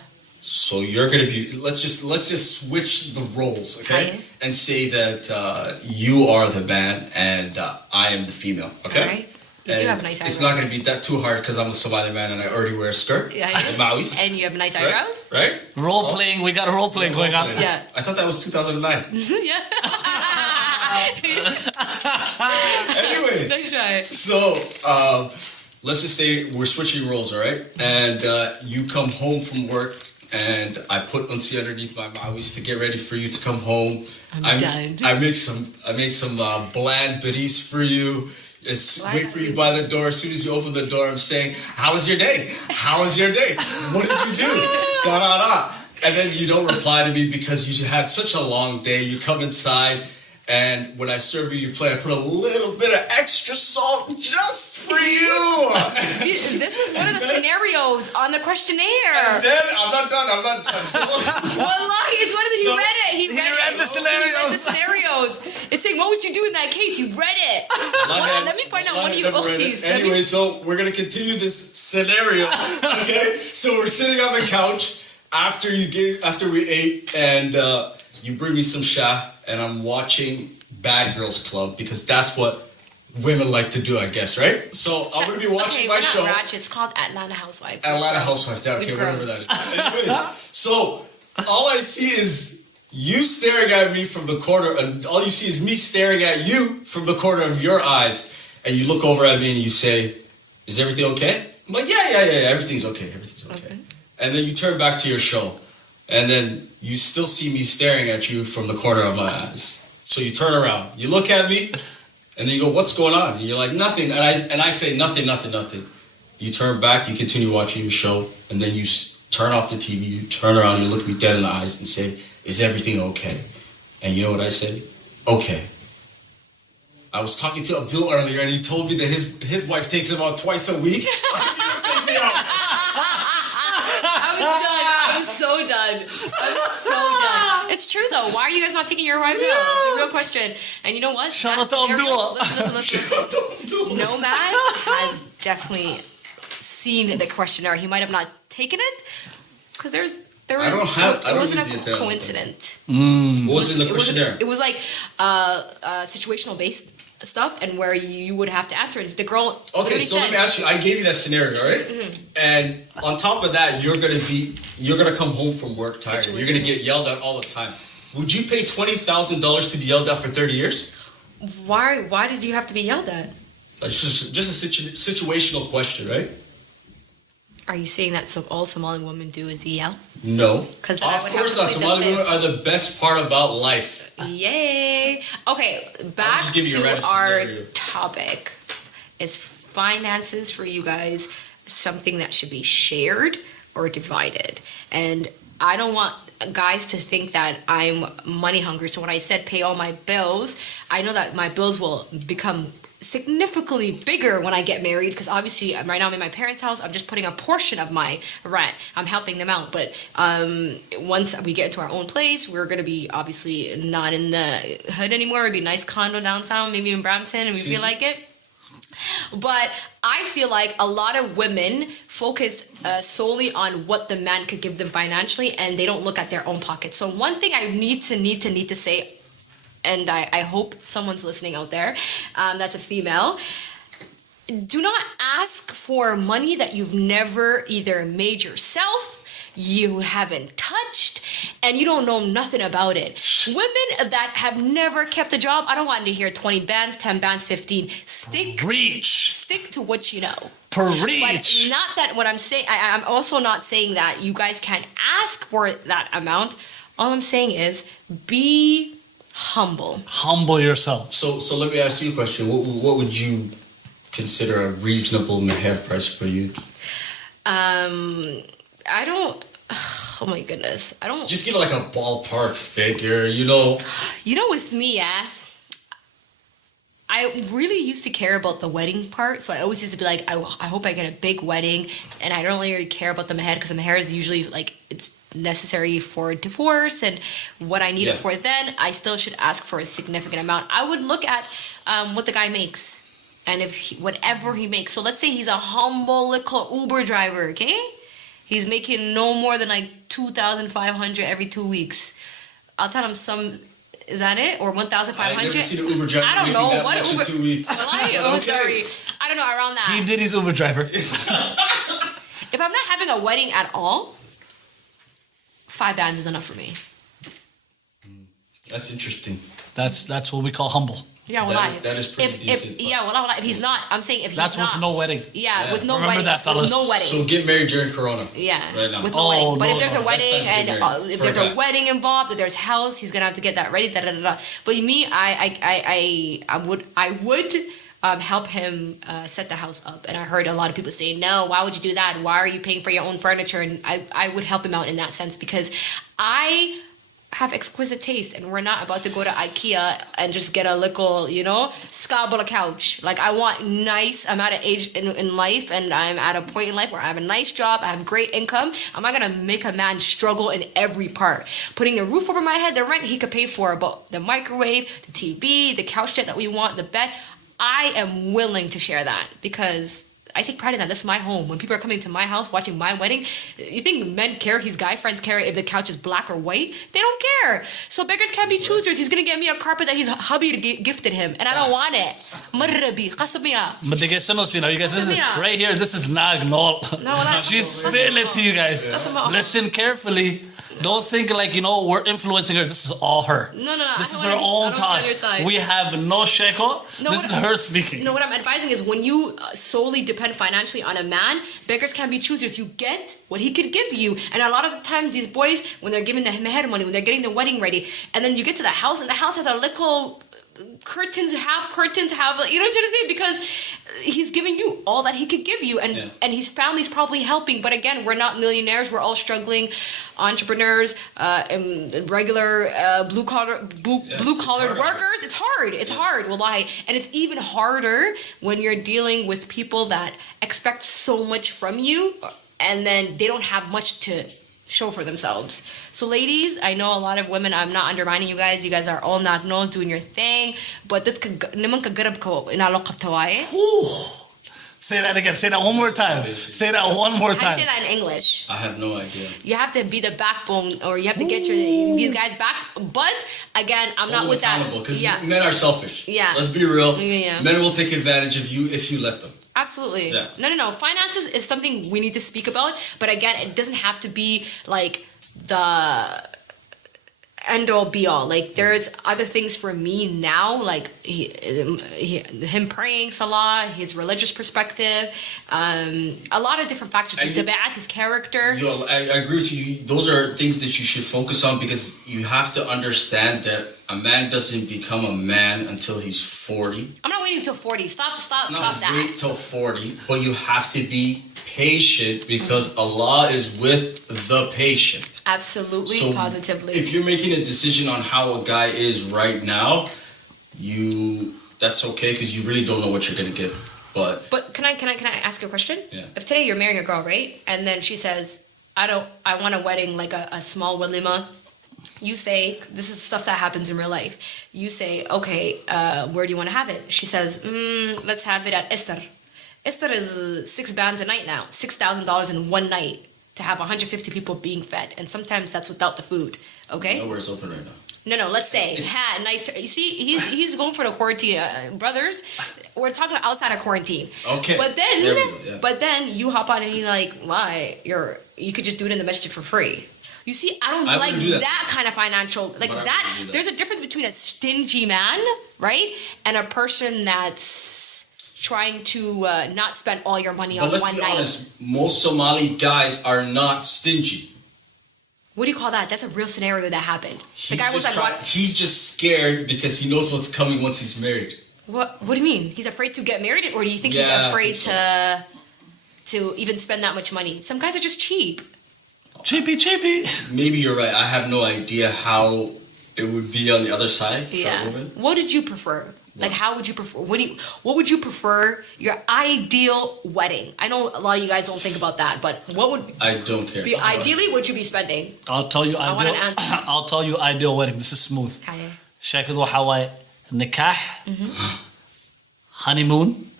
you're gonna be. Let's just switch the roles, okay? Okay. And say that you are the man and I am the female, okay? All right. You do And have nice it's eyebrows. not gonna be that too hard because I'm a Somali man and I already wear a skirt Yeah, and Maui's. and you have nice Right? eyebrows. Right? Role playing. We got a role playing going on. Yeah. I thought that was 2009. Yeah. Anyways, Nice try. so let's just say we're switching roles, all right? And you come home from work, and I put Unsi underneath my Maui's to get ready for you to come home. I'm done. I make some bland biddies for you. Wait for you by the door. As soon as you open the door, I'm saying, "How was your day? How was your day? What did you do?" Da da da. And then you don't reply to me because you had such a long day. You come inside, and when I serve you, you play. I put a little bit of extra salt just for you. This is one of the scenarios on the questionnaire. And then I'm not done. So, Wallahi, it's one of the. He So- read it. He read the scenarios. He read the scenarios. It's saying, what would you do in that case? You read it. Let me find out one of you OTs. Anyway, so we're gonna continue this scenario. Okay, so we're sitting on the couch after we ate, and you bring me some shah, and I'm watching Bad Girls Club because that's what women like to do, I guess, right? So I'm gonna be watching my show. Ratchet. It's called Atlanta Housewives. Atlanta Housewives. Yeah, okay, Good girl. whatever that is. Anyway, so all I see is you staring at me from the corner, and all you see is me staring at you from the corner of your eyes. And you look over at me and you say, "Is everything okay?" I'm like, yeah, everything's okay. Everything's okay. And then you turn back to your show, and then you still see me staring at you from the corner of my eyes. So you turn around, you look at me, and then you go, "What's going on?" And you're like, "Nothing." And I say, "Nothing." You turn back, you continue watching your show, and then you turn off the TV, you turn around, you look me dead in the eyes and say, "Is everything okay?" And you know what I say? "Okay." I was talking to Abdul earlier, and he told me that his wife takes him out twice a week. I'm done. done. I'm so done. It's true though. Why are you guys not taking your wives out? It's a real question. And you know what? Shout out That to scenario- Abdullah. Listen. Nomad has definitely seen the questionnaire. He might have not taken it because there was. I don't have- I It don't wasn't use the a internet. coincidence. What was in the It was questionnaire? it was like situational based stuff, and where you would have to answer it. The girl. Okay, literally so let said- me ask you. I gave you that scenario, right? And on top of that, you're gonna come home from work tired. You're gonna get yelled at all the time. Would you pay $20,000 to be yelled at for 30 years? Why did you have to be yelled at? It's just a situational question, right? Are you saying that all Somali women do is yell? No. 'Cause then I Of would course have not. to plead Somali the women fifth. are the best part about life. Yay! Okay, back just giving you a to random our scenario. topic. Is finances for you guys something that should be shared or divided? And I don't want guys to think that I'm money hungry. So when I said pay all my bills, I know that my bills will become significantly bigger when I get married, because obviously right now I'm in my parents' house. I'm just putting a portion of my rent. I'm helping them out, but once we get into our own place, we're gonna be obviously not in the hood anymore. It'd be a nice condo downtown, maybe in Brampton, and we feel like it. But I feel like a lot of women focus solely on what the man could give them financially, and they don't look at their own pockets. So one thing I need to say, and I hope someone's listening out there, that's a female. Do not ask for money that you've never either made yourself, you haven't touched, and you don't know nothing about it. Women that have never kept a job, I don't want to hear 20 bands, 10 bands, 15. Stick to what you know. Preach. But not that what I'm saying, I'm also not saying that you guys can't ask for that amount. All I'm saying is be humble. Humble yourselves. So let me ask you a question. What would you consider a reasonable meher price for you? I don't. Oh my goodness, I don't. Just give it like a ballpark figure, you know. You know, with me, I really used to care about the wedding part, so I always used to be like, I hope I get a big wedding, and I don't really care about the meher, because the meher is usually like it's necessary for divorce, and what I need it for. Then I still should ask for a significant amount. I would look at what the guy makes, and whatever he makes. So let's say he's a humble little Uber driver, okay? He's making no more than like 2,500 every 2 weeks. I'll tell him is that it? Or 1,500? I've never seen an Uber driver I don't making know. that What much Uber? in 2 weeks. Oh, sorry. I don't know, around that. He did his Uber driver. If I'm not having a wedding at all, 5 bands is enough for me. That's interesting. That's what we call humble. Yeah, That is pretty decent. If he's not, I'm saying if he's That's not. with no wedding. Yeah, with no Remember wedding. that, fellas. With no wedding. So get married during Corona. Yeah, Right now. with no Oh, wedding. But no, if there's no, a that's wedding time to get and married. if For there's that. a wedding involved, if there's house, he's gonna have to get that ready. Da da da da. But me, I would help him set the house up. And I heard a lot of people say, no, why would you do that? Why are you paying for your own furniture? And I would help him out in that sense, because I have exquisite taste, and we're not about to go to IKEA and just get a little, scabble couch. Like, I want nice. I'm at an age in life, and I'm at a point in life where I have a nice job, I have great income. I'm not gonna make a man struggle in every part. Putting a roof over my head, the rent he could pay for, but the microwave, the TV, the couch that we want, the bed, I am willing to share that, because I take pride in that. This is my home. When people are coming to my house watching my wedding, you think men care, his guy friends care if the couch is black or white? They don't care. So beggars can't be choosers. He's gonna get me a carpet that his hubby gifted him, and I don't want it. Marrabi, qasamiya. But they get you guys, this is, Yeah. right here, this is Nag Nol. No, She's spitting it to you guys. Yeah. Listen carefully. Don't think like, we're influencing her. This is all her. No. This I is don't her wanna own be on your talk. side. We have no sheko. No, This what- is her speaking. No, what I'm advising is when you solely depend financially on a man, beggars can't be choosers. You get what he could give you. And a lot of the times these boys, when they're giving the meher money, when they're getting the wedding ready, and then you get to the house, and the house has a little curtains, half, you know what I'm trying to say? Because he's giving you all that he could give you, and his family's probably helping. But again, we're not millionaires. We're all struggling entrepreneurs, and regular blue collar workers. It's hard, wallahi. And it's even harder when you're dealing with people that expect so much from you, and then they don't have much to show for themselves. So ladies, I know a lot of women, I'm not undermining you guys. You guys are all knock nose doing your thing. But this naman kagarab ko inalokap tawaye. Say that again. Say that one more time. Say that one more How do time. you say that in English? I have no idea. You have to be the backbone, or you have to get these guys' backs. But again, I'm not with that. Because Yeah, men are selfish. Yeah. Let's be real. Yeah. Men will take advantage of you if you let them. absolutely. Yeah. No. Finances is something we need to speak about. But again, it doesn't have to be like the end all be all. Like there's other things for me now, like him praying salah, his religious perspective, a lot of different factors, his debat, his character. I agree with you. Those are things that you should focus on because you have to understand that a man doesn't become a man until he's 40. I'm not waiting until 40. Stop Not that. wait till 40, but you have to be patient because Allah is with the patient. Absolutely, So positively. if you're making a decision on how a guy is right now, that's okay because you really don't know what you're gonna get. But can I ask you a question? Yeah. If today you're marrying a girl, right, and then she says, I want a wedding like a small walima. You say, this is stuff that happens in real life. You say, okay, where do you want to have it? She says, let's have it at Esther. Esther is 6 bands a night now, $6,000 in one night to have 150 people being fed, and sometimes that's without the food. Okay. nowhere is open right now. No. Let's say nice. You see, he's going for the quarantine, brothers. We're talking outside of quarantine. Okay. But There we go, yeah. then you hop on and you're like, why? You could just do it in the masjid for free. You see, I don't like wouldn't do that kind of financial, like But I that. wouldn't do that. There's a difference between a stingy man, right, and a person that's trying to not spend all your money But on let's one be night. honest, most Somali guys are not stingy. What do you call that? That's a real scenario that happened. The guy was like, what? He's just scared because he knows what's coming once he's married. What do you mean? He's afraid to get married, or do you think he's Yeah, I afraid think to even spend that much money? Some guys are just cheap. Cheapy. Maybe you're right. I have no idea how it would be on the other side for a woman. What did you prefer? Like, how would you prefer? What would you prefer your ideal wedding? I know a lot of you guys don't think about that, but what would I don't care. be ideally would you be spending? I'll tell you want ideal. an answer. I'll tell you ideal wedding. This is smooth. Okay. Shakid wa Hawaii, nikah, honeymoon.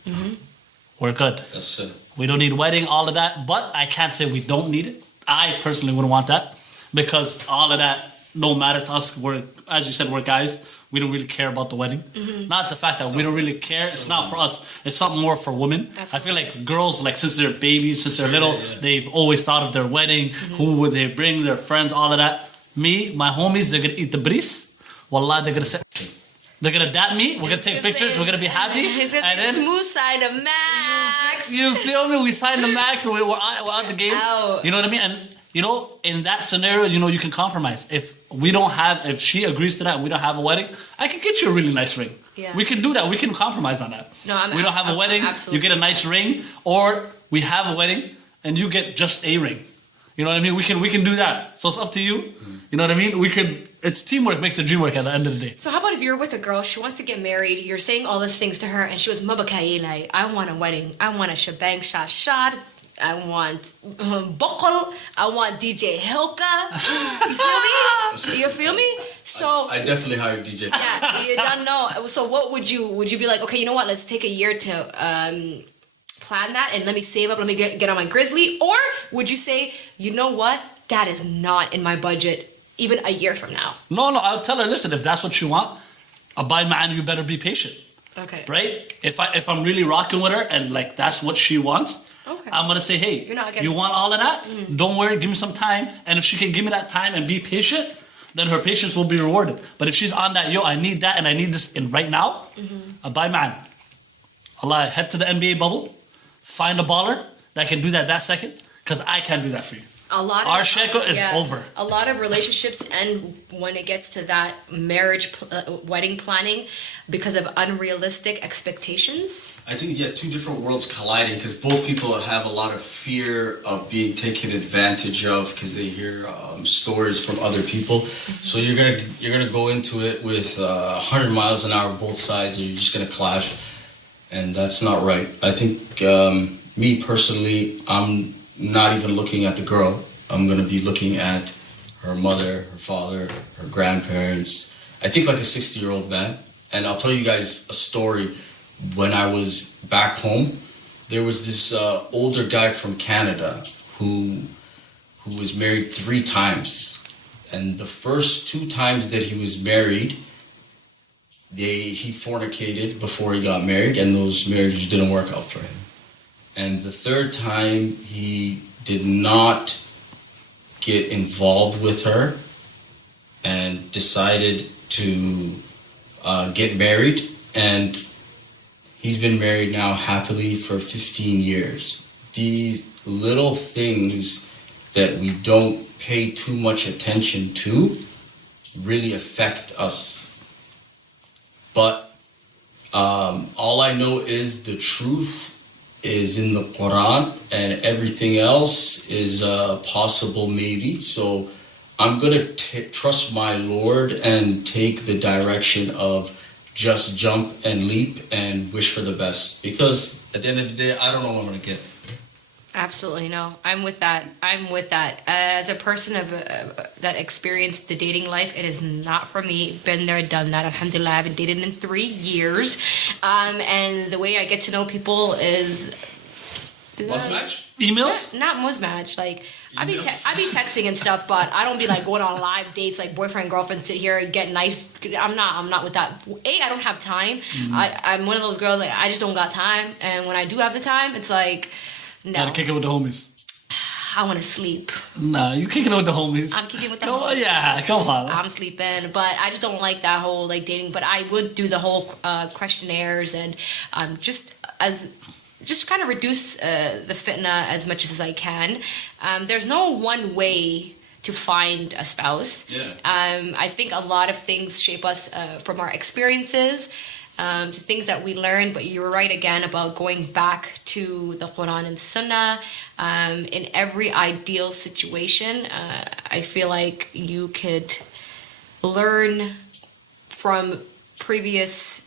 We're good. That's We don't need wedding, all of that. But I can't say we don't need it. I personally wouldn't want that because all of that, no matter to us. As you said, we're guys. We don't really care about the wedding. Not the fact that we don't really care. It's not for us. It's something more for women. Absolutely. I feel like girls, like since they're babies, since they're little, they've always thought of their wedding. Who would they bring? Their friends, all of that. Me, my homies, they're gonna eat the bris. Wallah, they're gonna sit. They're gonna dap me. We're gonna take pictures. We're gonna be happy. He's gonna And be then smooth side of Max. you feel me? We signed the max. We're out the game. Out. You know what I mean? And in that scenario, you can compromise. If she agrees to that and we don't have a wedding, I can get you a really nice ring. Yeah. We can do that. We can compromise on that. No, we don't have a wedding, absolutely. you get a nice ring, or we have a wedding and you get just a ring. You know what I mean? We can do that. So it's up to you. You know what I mean? It's teamwork makes the dream work at the end of the day. So how about if you're with a girl, she wants to get married, you're saying all these things to her, and she was mabakaye, like, I want a wedding, I want a shebang shashad, I want bokol, I want DJ Hilka. You feel me? So I definitely hired DJ. yeah, you don't know. So what would you be like, okay, you know what, let's take a year to plan that and let me save up, let me get on my grizzly? Or would you say, you know what, that is not in my budget even a year from now? No, I'll tell her, listen, if that's what you want, abide man, you better be patient. Okay. Right? If I'm really rocking with her and like that's what she wants, Okay. I'm gonna say, hey, You're not against you want all of that? Don't worry, give me some time. And if she can give me that time and be patient, then her patience will be rewarded. But if she's on that, yo, I need that and I need this in right now, abide man. Allah, head to the NBA bubble, find a baller that can do that second, because I can't do that for you. Our shekel is over. A lot of relationships end when it gets to that marriage, wedding planning because of unrealistic expectations. I think two different worlds colliding because both people have a lot of fear of being taken advantage of because they hear stories from other people. So you're gonna go into it with 100 miles an hour both sides, and you're just gonna clash, and that's not right. I think me personally, I'm not even looking at the girl. I'm gonna be looking at her mother, her father, her grandparents. I think like a 60-year-old man. And I'll tell you guys a story. When I was back home, there was this older guy from Canada who was married 3 times. And the first 2 times that he was married, he fornicated before he got married, and those marriages didn't work out for him. And the 3rd time, he did not get involved with her and decided to get married, and he's been married now happily for 15 years. These little things that we don't pay too much attention to really affect us. But all I know is the truth is in the Quran, and everything else is possible maybe. So I'm going to trust my Lord and take the direction of just jump and leap and wish for the best. Because at the end of the day, I don't know what I'm going to get. Absolutely, no. I'm with that. As a person that experienced the dating life, it is not for me. Been there, done that. Alhamdulillah, I haven't dated in 3 years. And the way I get to know people is... Muzzmatch? Emails? Not Muzzmatch. Like, I be texting and stuff, but I don't be like going on live dates like boyfriend, girlfriend, sit here and get nice. I'm not with that. I don't have time. I'm one of those girls, like, I just don't got time. And when I do have the time, it's like... No. Gotta kick it with the homies. I want to sleep. Nah, you kicking it with the homies. I'm kicking with the Come homies. on, yeah, come on. I'm sleeping, but I just don't like that whole like dating. But I would do the whole questionnaires and just kind of reduce the fitna as much as I can. There's no one way to find a spouse. Yeah. I think a lot of things shape us from our experiences. To things that we learn, but you were right again about going back to the Quran and Sunnah. In every ideal situation, I feel like you could learn from previous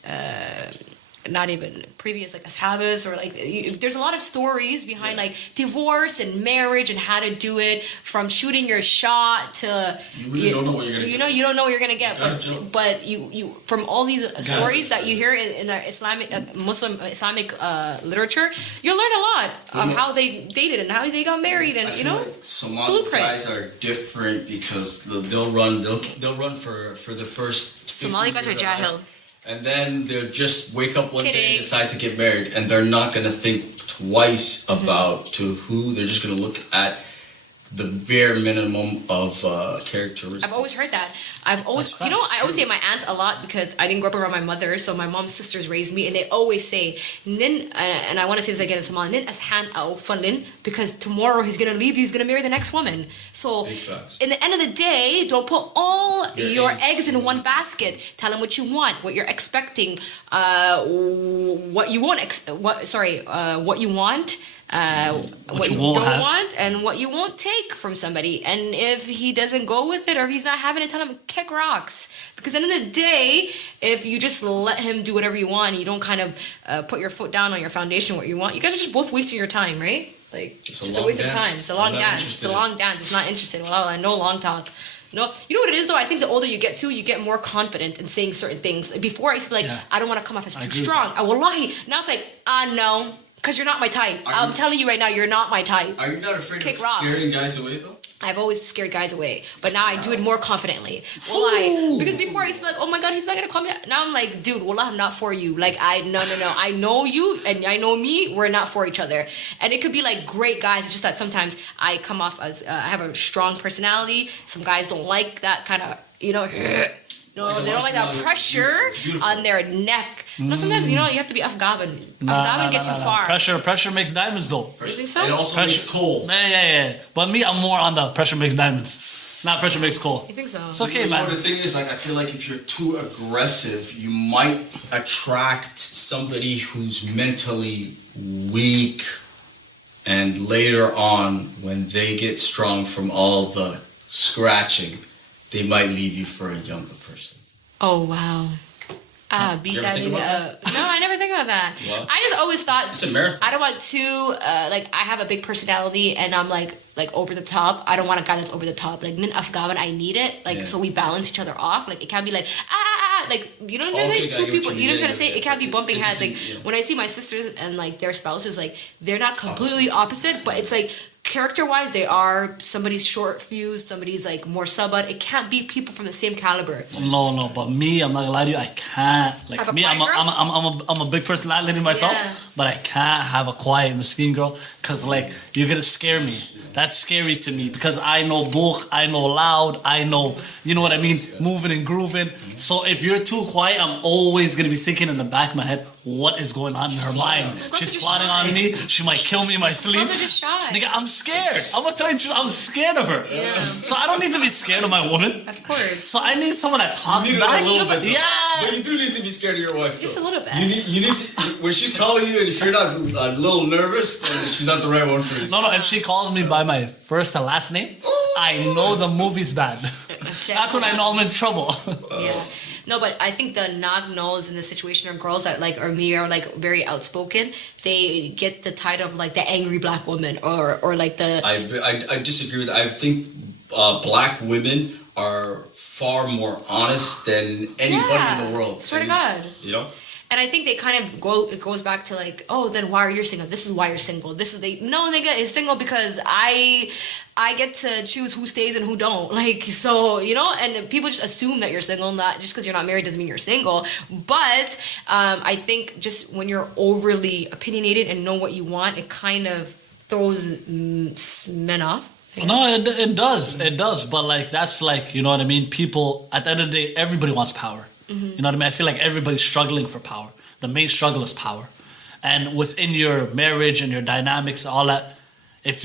like ashabas or like there's a lot of stories behind like divorce and marriage and how to do it, from shooting your shot to You really don't know what you're gonna get. you don't know what you're gonna get, Gotta but you from all these stories that you hear in the Islamic Muslim Islamic literature, you learn a lot of how they dated and how they got married, and I you feel know, like Somali blueprint. guys are different because they'll run for the first 50 Somali guys are years of life. jahil. And then they'll just wake up one day Kidding. and decide to get married, and they're not gonna think twice about to who. They're just gonna look at the bare minimum of characteristics. I've always heard that. I always say my aunts a lot because I didn't grow up around my mother, so my mom's sisters raised me, and they always say, "Nin," and I want to say this again in Somali, "Nin ashan au falin," because tomorrow he's gonna leave you, he's gonna marry the next woman. So, Big facts. in the end of the day, don't put all your eggs eggs in one basket. Tell them what you want, what you're expecting, what you won't, what you want. What you won't don't have. want and what you won't take from somebody. And if he doesn't go with it or he's not having it, tell him kick rocks. Because at the end of the day, if you just let him do whatever you want and you don't kind of put your foot down on your foundation, what you want, you guys are just both wasting your time, right? Like, it's just a waste of time. It's a long dance. It's a long dance. It's not interested. Well, I know long talk. No, you know what it is though? I think the older you get too, you get more confident in saying certain things. Before I used to be like, I don't want to come off as too strong. Wallahi. Now it's like, no. Because you're not my type. I'm telling you right now, you're not my type. Are you not afraid Kick of rocks. scaring guys away though? I've always scared guys away, but now I do it more confidently. Wallahi. Because before I used to be like, oh my god, he's not gonna call me. Now I'm like, dude, wallah, I'm not for you. Like, no. I know you and I know me, we're not for each other. And it could be like great guys, it's just that sometimes I come off as, I have a strong personality. Some guys don't like that kind of, no, they don't like that pressure on their neck. No, sometimes, you have to be Afghaban. Afghaban gets you far. Pressure makes diamonds, though. You think so? It also makes cold. Yeah. But me, I'm more on the pressure makes diamonds. Not pressure makes coal. You think so? It's okay, You know, man. the thing is, like, I feel like if you're too aggressive, you might attract somebody who's mentally weak, and later on, when they get strong from all the scratching, they might leave you for a younger person. Oh, wow. Beat You ever that think nigga about up. No, I never think about that. What? I just always thought It's a marathon. I don't want too like I have a big personality and I'm like over the top. I don't want a guy that's over the top. Like nin afgawan, I need it. Like Yeah. so we balance each other off. Like it can't be like like you know what I'm Okay, saying? I Two get what people. you You know mean. what I'm trying to Yeah, say? yeah, It can't be yeah. bumping heads. Like Yeah. when I see my sisters and like their spouses, like they're not completely opposite, but it's like character wise they are. Somebody's short fused, somebody's like more subud. It can't be people from the same caliber. No, but me, I'm not gonna lie to you, I can't. Like Have a me, quiet girl? I'm a big personality myself, Yeah. but I can't have a quiet mesquite girl, cause like you're gonna scare me. That's scary to me because I know book, I know loud, I know, you know what I mean, moving and grooving. So if you're too quiet, I'm always gonna be thinking in the back of my head, what is going on in her mind? Girls She's are just plotting on shy. me. She might kill me in my sleep. Girls are just shy. Nigga, I'm scared. I'm gonna tell you, the truth, I'm scared of her. Yeah. So I don't need to be scared of my woman. Of course. So I need someone that talks You need back. a little bit, though. Yeah. But you do need to be scared of your wife. Just though. a little bit. You need to when she's calling you, and if you're not a little nervous, then she's not the right one for you. No, if she calls me by my first and last name, I know the movie's bad. That's when I know I'm in trouble. Yeah. No, but I think the knock knows in the situation are girls that like are me are like very outspoken. They get the title of like the angry black woman or like the I disagree with that. I think black women are far more honest than anybody in the world. Swear to And, God. You know? And I think they kind of it goes back to like, oh, then why are you single? This is why you're single. This is no nigga is single because I get to choose who stays and who don't. Like, so, you know, and people just assume that you're single, not just because you're not married doesn't mean you're single. But I think just when you're overly opinionated and know what you want, it kind of throws men off. No, it does. But like, that's like, you know what I mean? People, at the end of the day, everybody wants power. Mm-hmm. You know what I mean? I feel like everybody's struggling for power. The main struggle is power. And within your marriage and your dynamics, all that, if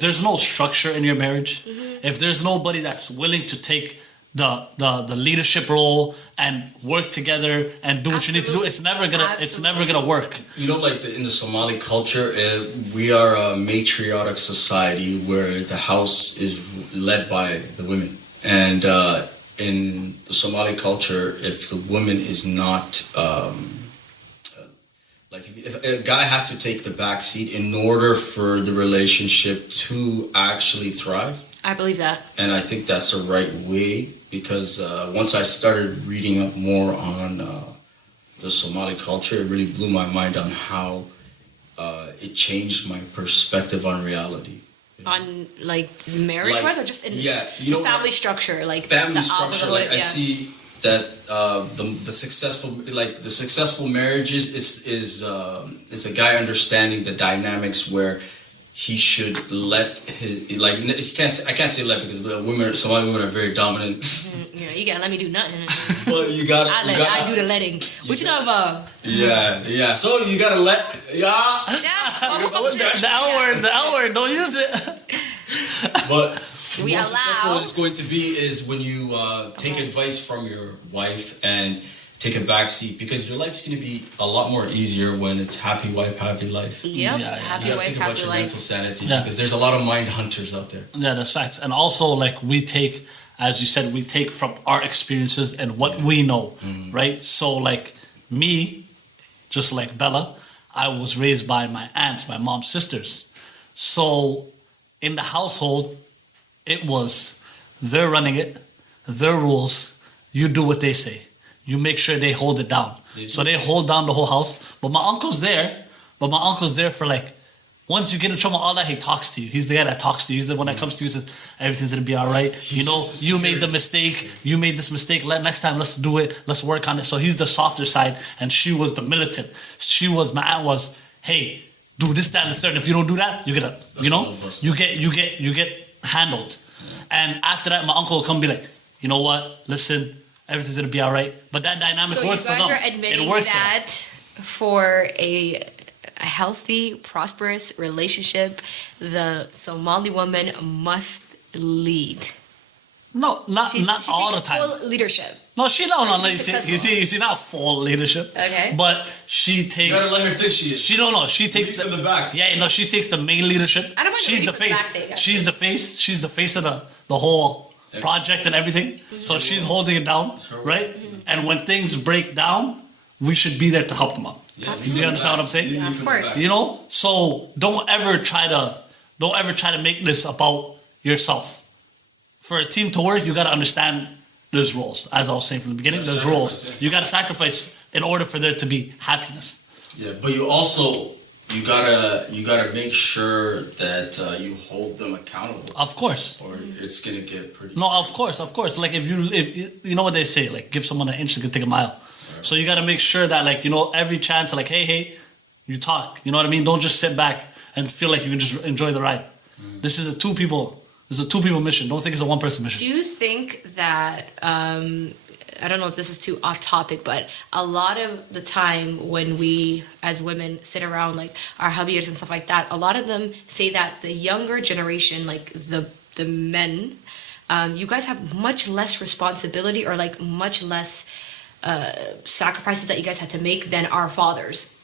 there's no structure in your marriage, Mm-hmm. if there's nobody that's willing to take the leadership role and work together and do what you need to do, it's never gonna work. You know, like in the Somali culture, we are a matriarch society where the house is led by the women. And in the Somali culture, if the woman is not like if a guy has to take the back seat in order for the relationship to actually thrive. I believe that. And I think that's the right way because once I started reading up more on the Somali culture, it really blew my mind on how it changed my perspective on reality. On like marriage wise or just in you know, family structure, like family the structure. outlook, Like I see that the successful marriages is a guy understanding the dynamics where he should let his I can't say let because the women, Somali women are very dominant. Yeah, you gotta let me do nothing. But you gotta I do the letting. What you talking about? Yeah. So you gotta let Yeah. The L word, don't use it. But We more allow. successful it's going to be is when you take advice from your wife and take a back seat because your life's going to be a lot more easier when it's happy wife, happy life. Yep. Yeah. You Happy gotta wife, think about happy your life. mental sanity Yeah. because there's a lot of mind hunters out there. Yeah, that's facts. And also, like, we take, as you said, we take from our experiences and what we know, right? So, like, me, just like Bella, I was raised by my aunts, my mom's sisters. So, in the household, it was they're running it, their rules, you do what they say. You make sure they hold it down. So they hold down the whole house. But my uncle's there. For like, once you get in trouble, all that, he talks to you. He's the guy that talks to you. He's the one that comes to you and says, everything's gonna be all right. You know, you made the mistake. You made this mistake. Next time, let's do it. Let's work on it. So he's the softer side. And she was the militant. My aunt was, hey, do this, that, and the third. If you don't do that, you get you get handled. And after that, my uncle will come and be like, you know what? Listen, everything's gonna be all right. But that dynamic So you works for guys them. are admitting It works for them. that for a healthy, prosperous relationship, the Somali woman must lead. No, not She all the takes time. full leadership. No, she don't. To be You successful. see, not full leadership. Okay. But she takes. You gotta let her think she is. She don't know. She takes Lead from the back. Yeah, she takes the main leadership. I don't mind She's leading the from the face. back, they got She's the face. She's the face of the whole project and everything. So she's holding it down, right? And when things break down, we should be there to help them out. Yeah, Do you understand what I'm saying? Yeah, of course. You know, so don't ever try to make this about yourself. For a team to work, you got to understand there's roles. As I was saying from the beginning, there's roles. Yeah. You got to sacrifice in order for there to be happiness. Yeah, but you gotta make sure that you hold them accountable, Of course. or it's gonna get pretty. No, of course. Like if you know what they say, like give someone an inch, they can take a mile. Right. So you got to make sure that like, you know, every chance, like, hey, you talk. You know what I mean? Don't just sit back and feel like you can just enjoy the ride. This is a two people mission. Don't think it's a one person mission. Do you think that I don't know if this is too off topic, but a lot of the time when we as women sit around like our hubbies and stuff like that, a lot of them say that the younger generation, like the men, you guys have much less responsibility or like much less sacrifices that you guys had to make than our fathers.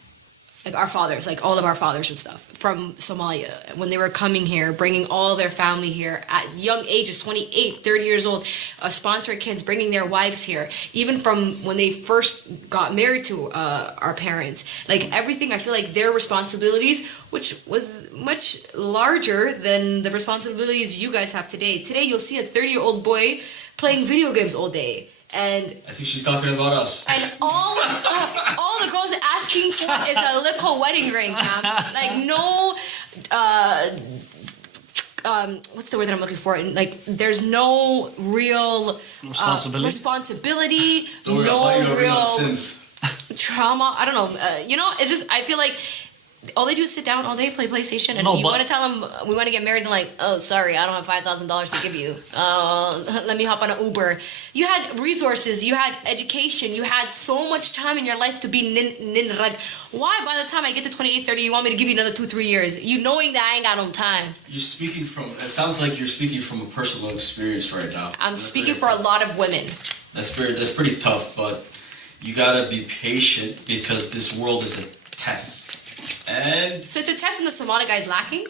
Like all of our fathers and stuff from Somalia, when they were coming here, bringing all their family here at young ages, 28, 30 years old, sponsoring kids, bringing their wives here, even from when they first got married to our parents, like everything, I feel like their responsibilities, which was much larger than the responsibilities you guys have today. Today, you'll see a 30-year-old boy playing video games all day. And I think she's talking about us. And all the girls asking for is a little wedding ring, man. Like no, what's the word that I'm looking for? Like there's no real responsibility, no real trauma. I don't know. You know, it's just I feel like all they do is sit down all day, play PlayStation, and you want to tell them we want to get married. They're like, oh, sorry, I don't have $5,000 to give you. Let me hop on an Uber. You had resources, you had education, you had so much time in your life to be ninrag. Why by the time I get to 28, 30, you want me to give you another 2-3 years? You knowing that I ain't got no time. You're speaking from, it sounds like you're speaking from a personal experience right now. I'm speaking for a lot of women. That's pretty tough, but you gotta be patient because this world is a test. And so the test and the Somali guy is lacking?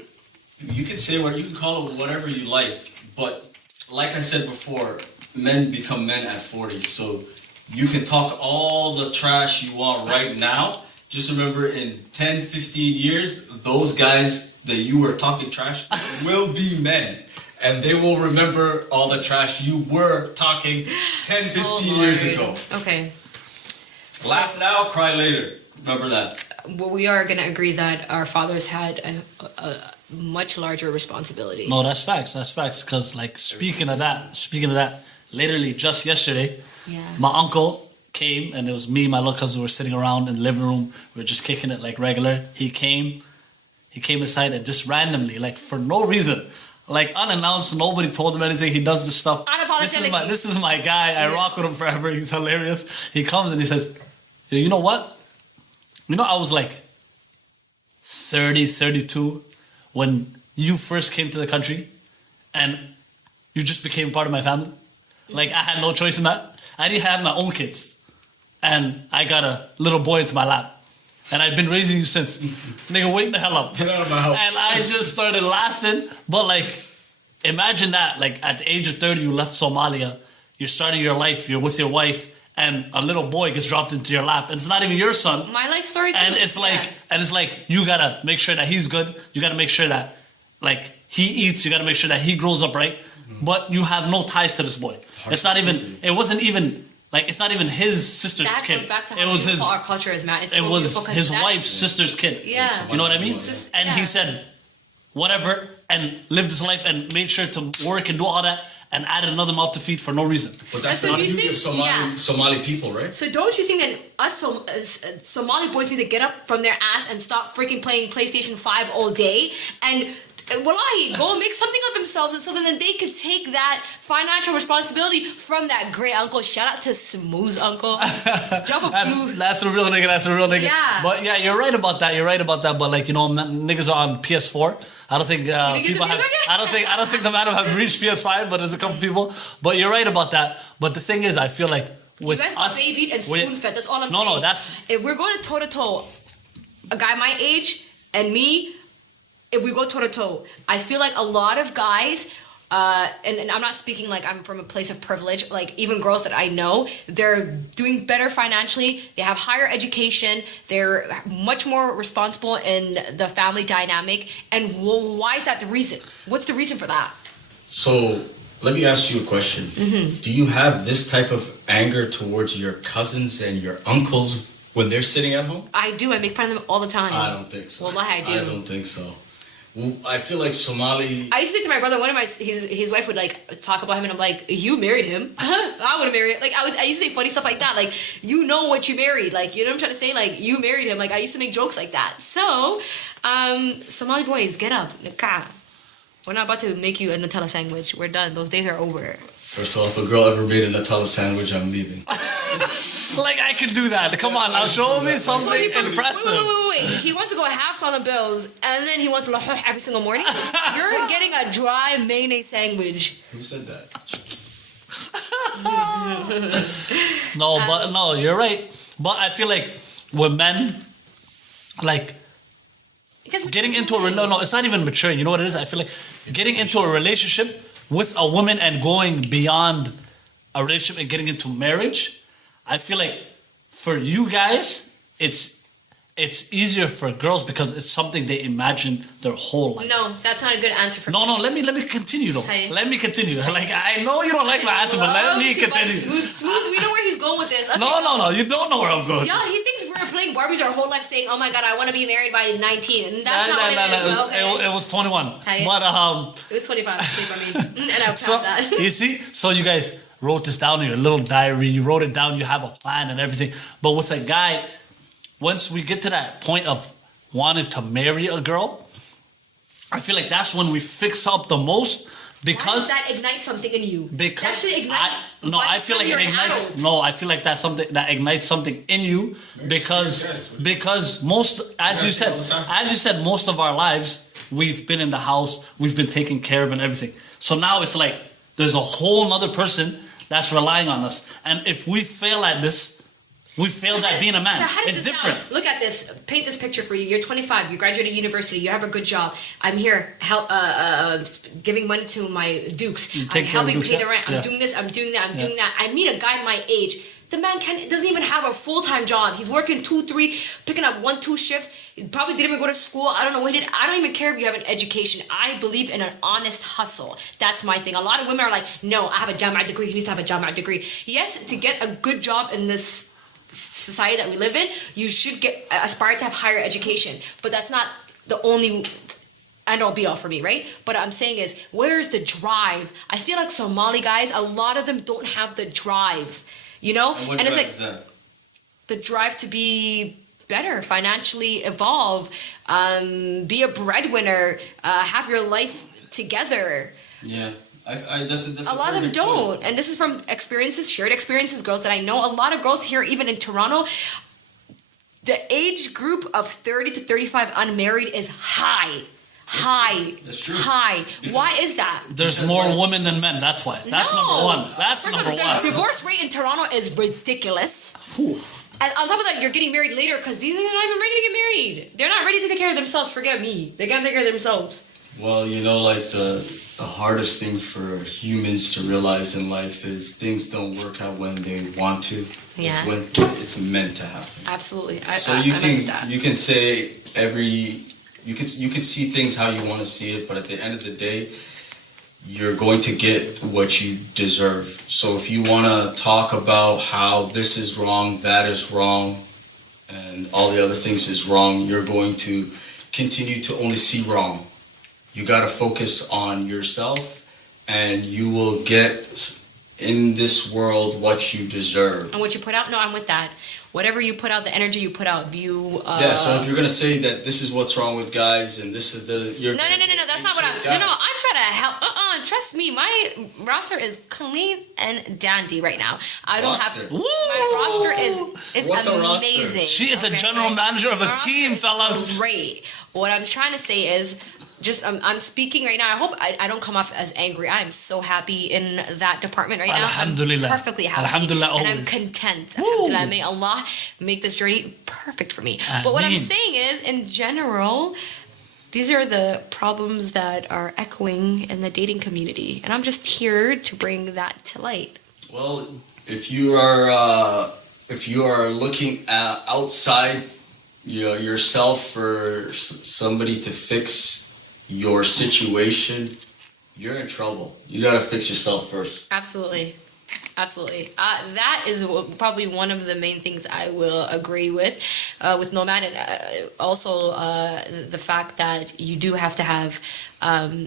You can say you can call it whatever you like, but like I said before, men become men at 40, so you can talk all the trash you want right now. Just remember in 10, 15 years, those guys that you were talking trash will be men. And they will remember all the trash you were talking 10, 15 years ago. Okay. Laugh now, cry later. Remember that. Well, we are going to agree that our fathers had a much larger responsibility. No, that's facts. Because, like, speaking of that, literally just yesterday, my uncle came, and it was me and my little cousin were sitting around in the living room. We were just kicking it like regular. He came inside and just randomly, like, for no reason, like, unannounced, nobody told him anything. He does this stuff. Unapologetically. This is my guy. I rock with him forever. He's hilarious. He comes and he says, you know what? You know, I was like 30, 32 when you first came to the country and you just became part of my family. Like, I had no choice in that. I didn't have my own kids. And I got a little boy into my lap. And I've been raising you since. Nigga, wake the hell up. Get out of my house. And I just started laughing. But, like, imagine that. Like, at the age of 30, you left Somalia. You're starting your life. You're with your wife. And a little boy gets dropped into your lap, and it's not even your son. My life story too. And it's like, you gotta make sure that he's good. You gotta make sure that, like, he eats. You gotta make sure that he grows up right. Mm-hmm. But you have no ties to this boy. It's not even his sister's that kid. Goes back to it was his. Our culture is, man. It was his wife's sister's kid. Yeah. You know what I mean? And he said, whatever, and lived his life and made sure to work and do all that. And added another mouth to feed for no reason. But that's not the beauty of Somali people, right? So don't you think that us Somali boys need to get up from their ass and stop freaking playing PlayStation 5 all day and wallahi, go make something of themselves so that then they could take that financial responsibility from that great uncle. Shout out to Smooth Uncle. That's a real nigga. Yeah. But yeah, you're right about that. But like, you know, niggas are on PS4. I don't think people have. I don't think the man have reached PS5. But there's a couple people. But you're right about that. But the thing is, I feel like with you guys got babied and spoon fed. That's all I'm saying. No, that's. If we're going toe to toe, a guy my age and me. If we go toe to toe, I feel like a lot of guys and I'm not speaking like I'm from a place of privilege. Like even girls that I know, they're doing better financially. They have higher education. They're much more responsible in the family dynamic. And why is that the reason? What's the reason for that? So let me ask you a question. Do you have this type of anger towards your cousins and your uncles when they're sitting at home? I do. I make fun of them all the time. I don't think so. Wallahi, I do. I don't think so. Well, I feel like Somali. I used to say to my brother, his wife would like talk about him, and I'm like, you married him. I would have married. Like I used to say funny stuff like that. Like you know what you married. Like you know what I'm trying to say. Like you married him. Like I used to make jokes like that. So, Somali boys, get up. We're not about to make you a Nutella sandwich. We're done. Those days are over. First of all, if a girl ever made a Nutella sandwich, I'm leaving. Like I can do that. Come on, now show me something impressive. Wait. He wants to go halves on the bills, and then he wants to lahoh every single morning. You're getting a dry mayonnaise sandwich. Who said that? No, you're right. But I feel like with men, like getting into a no, it's not even mature. You know what it is? I feel like getting into a relationship with a woman and going beyond a relationship and getting into marriage. I feel like for you guys, it's easier for girls because it's something they imagine their whole life. No, that's not a good answer for me. No, let me continue though. Hey. Let me continue. Like I know you don't like my answer, but let me continue. Smooth, we know where he's going with this. Okay, No, you don't know where I'm going. Yeah, he thinks we're playing Barbies our whole life saying, oh my god, I want to be married by 19. And that's not what it is. Okay. It was 21. Hey. But It was 25, I mean. And I passed that. You see? So you guys wrote this down in your little diary. You wrote it down. You have a plan and everything. But with a guy, once we get to that point of wanting to marry a girl, I feel like that's when we fix up the most because why does that ignite something in you? Because that should ignite. I feel like it ignites. No, I feel like that's something that ignites something in you because most, as you said, most of our lives we've been in the house, we've been taken care of and everything. So now it's like there's a whole other person that's relying on us, and if we fail at this. We failed at being a man. So it's different. Look at this. Paint this picture for you. You're 25. You graduated university. You have a good job. I'm here giving money to my dukes. I'm helping pay the rent. I'm doing this. I'm doing that. I'm doing that. I meet a guy my age. The man doesn't even have a full-time job. He's working 2, 3, picking up 1, 2 shifts. He probably didn't even go to school. I don't know what he did. I don't even care if you have an education. I believe in an honest hustle. That's my thing. A lot of women are like, no, I have a Jama'at degree. He needs to have a Jama'at degree. Yes, to get a good job in this society that we live in, you should aspire to have higher education, but that's not the only end all be all for me, right? But what I'm saying is, where's the drive? I feel like Somali guys, a lot of them don't have the drive, you know? And it's like is that? The drive to be better, financially evolve, be a breadwinner, have your life together. Yeah. That's a lot of them don't. And this is from experiences, shared experiences, girls that I know. A lot of girls here, even in Toronto, the age group of 30 to 35 unmarried is high. That's true. High. Why is that? There's more women than men. That's why. That's number one. That's number one. The divorce rate in Toronto is ridiculous. Whew. And on top of that, you're getting married later because these things are not even ready to get married. They're not ready to take care of themselves. Forget me. They can't take care of themselves. Well, you know, like the hardest thing for humans to realize in life is things don't work out when they want to. Yeah. It's when it's meant to happen. Absolutely. You can say you can see things how you want to see it, but at the end of the day, you're going to get what you deserve. So if you want to talk about how this is wrong, that is wrong, and all the other things is wrong, you're going to continue to only see wrong. You got to focus on yourself, and you will get in this world what you deserve. And what you put out? No, I'm with that. Whatever you put out, the energy you put out, yeah, so if you're going to say that this is what's wrong with guys, and this is the... No, that's not what I'm... No, I'm trying to help. Trust me, my roster is clean and dandy right now. I don't have... My roster is What's amazing. She is a general manager of a team, fellas. Great. What I'm trying to say is... I'm speaking right now. I hope I don't come off as angry. I am so happy in that department right now. Alhamdulillah. I'm perfectly happy. Alhamdulillah, and always. I'm content. Alhamdulillah. May Allah make this journey perfect for me. But what I'm saying is, in general, these are the problems that are echoing in the dating community, and I'm just here to bring that to light. Well, if you are looking outside yourself for somebody to fix your situation, you're in trouble. You gotta fix yourself first. Absolutely. That is probably one of the main things I will agree with Nomad, and also the fact that you do have to have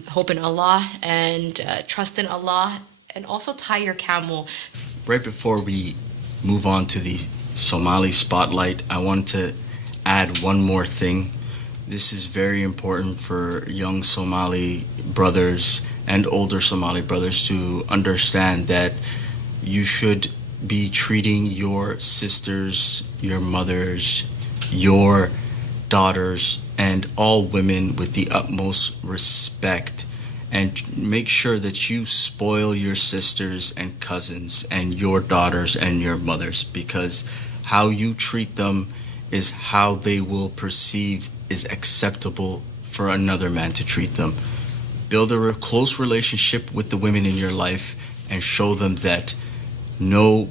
hope in Allah and trust in Allah, and also tie your camel. Right before we move on to the Somali spotlight, I want to add one more thing. This is very important for young Somali brothers and older Somali brothers to understand that you should be treating your sisters, your mothers, your daughters, and all women with the utmost respect. And make sure that you spoil your sisters and cousins and your daughters and your mothers, because how you treat them is how they will perceive is acceptable for another man to treat them. Build a close relationship with the women in your life and show them that no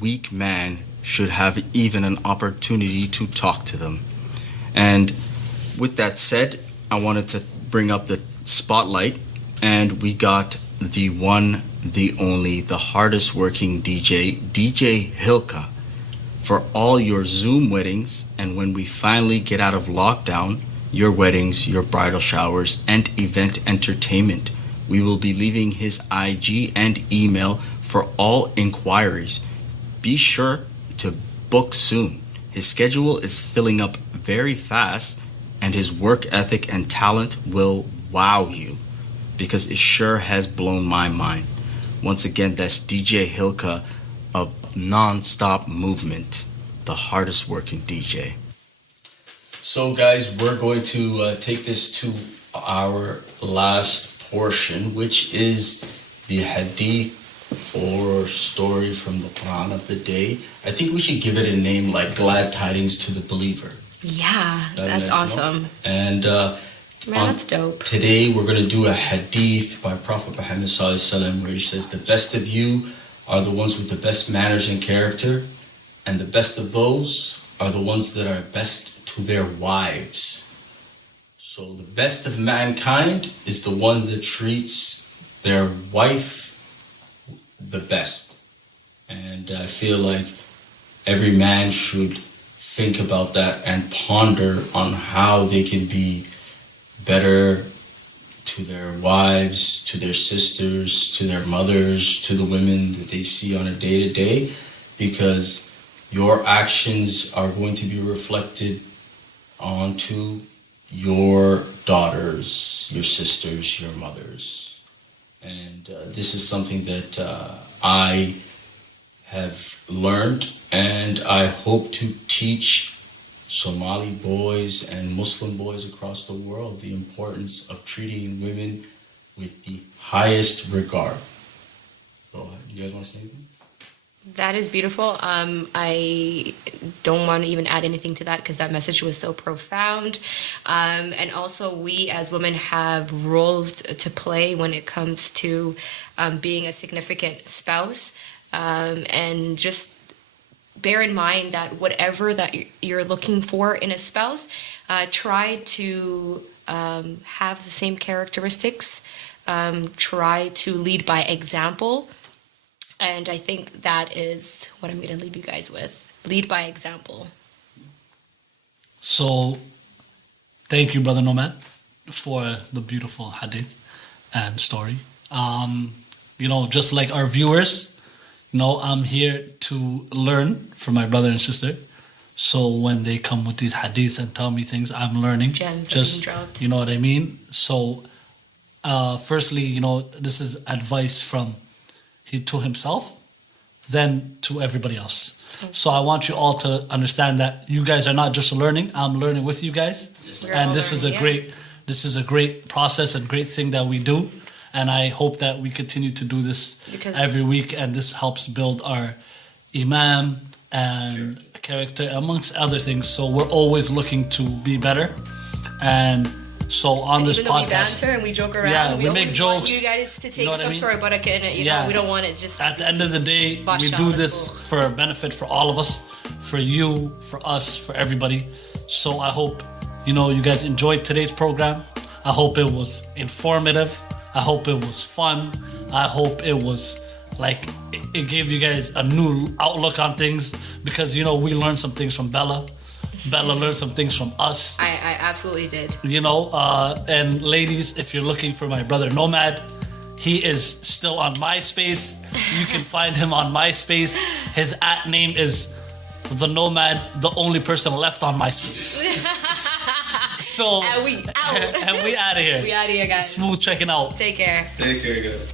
weak man should have even an opportunity to talk to them. And with that said, I wanted to bring up the spotlight, and we got the one, the only, the hardest working DJ Hilka, for all your Zoom weddings, and when we finally get out of lockdown, your weddings, your bridal showers, and event entertainment. We will be leaving his IG and email for all inquiries. Be sure to book soon. His schedule is filling up very fast, and his work ethic and talent will wow you, because it sure has blown my mind. Once again, that's DJ Hilka of Non-Stop Movement, the hardest working DJ. So guys, we're going to take this to our last portion, which is the hadith or story from the Quran of the day. I think we should give it a name like Glad Tidings to the Believer. Yeah, that's awesome. And that's dope. Today we're going to do a hadith by Prophet Muhammad ﷺ, where he says, the best of you are the ones with the best manners and character, and the best of those are the ones that are best to their wives. So the best of mankind is the one that treats their wife the best. And I feel like every man should think about that and ponder on how they can be better to their wives, to their sisters, to their mothers, to the women that they see on a day-to-day, because your actions are going to be reflected onto your daughters, your sisters, your mothers. And this is something that I have learned, and I hope to teach Somali boys and Muslim boys across the world the importance of treating women with the highest regard. Go ahead. You guys want to say anything? That is beautiful. I don't want to even add anything to that because that message was so profound. And also, we as women have roles to play when it comes to being a significant spouse. And just bear in mind that whatever that you're looking for in a spouse, try to have the same characteristics. Try to lead by example. And I think that is what I'm going to leave you guys with. Lead by example. So, thank you, Brother Nomad, for the beautiful hadith and story. Just like our viewers, I'm here to learn from my brother and sister. So when they come with these hadiths and tell me things, I'm learning. Gems just, being dropped. You know what I mean? So, firstly, this is advice from to himself, then to everybody else. So I want you all to understand that you guys are not just learning, I'm learning with you guys. And this is a great process and great thing that we do. And I hope that we continue to do this every week, and this helps build our iman and character amongst other things. So we're always looking to be better. And So on this Even though we podcast, banter and we joke around, Yeah, we make always want jokes. you guys to take You know what I some mean? sort of barakah, you Yeah. know, we don't want it just at the end of the day, we Basha do on the this school. for benefit for all of us, for you, for us, for everybody. So I hope, you guys enjoyed today's program. I hope it was informative. I hope it was fun. I hope it was like, it gave you guys a new outlook on things because, we learned some things from Bella. Bella learned some things from us. I absolutely did. And ladies, if you're looking for my brother Nomad, he is still on MySpace. You can find him on MySpace. His @name is the Nomad, the only person left on MySpace. So And we out. and we out of here. We out of here, guys. Smooth checking out. Take care. Take care, guys.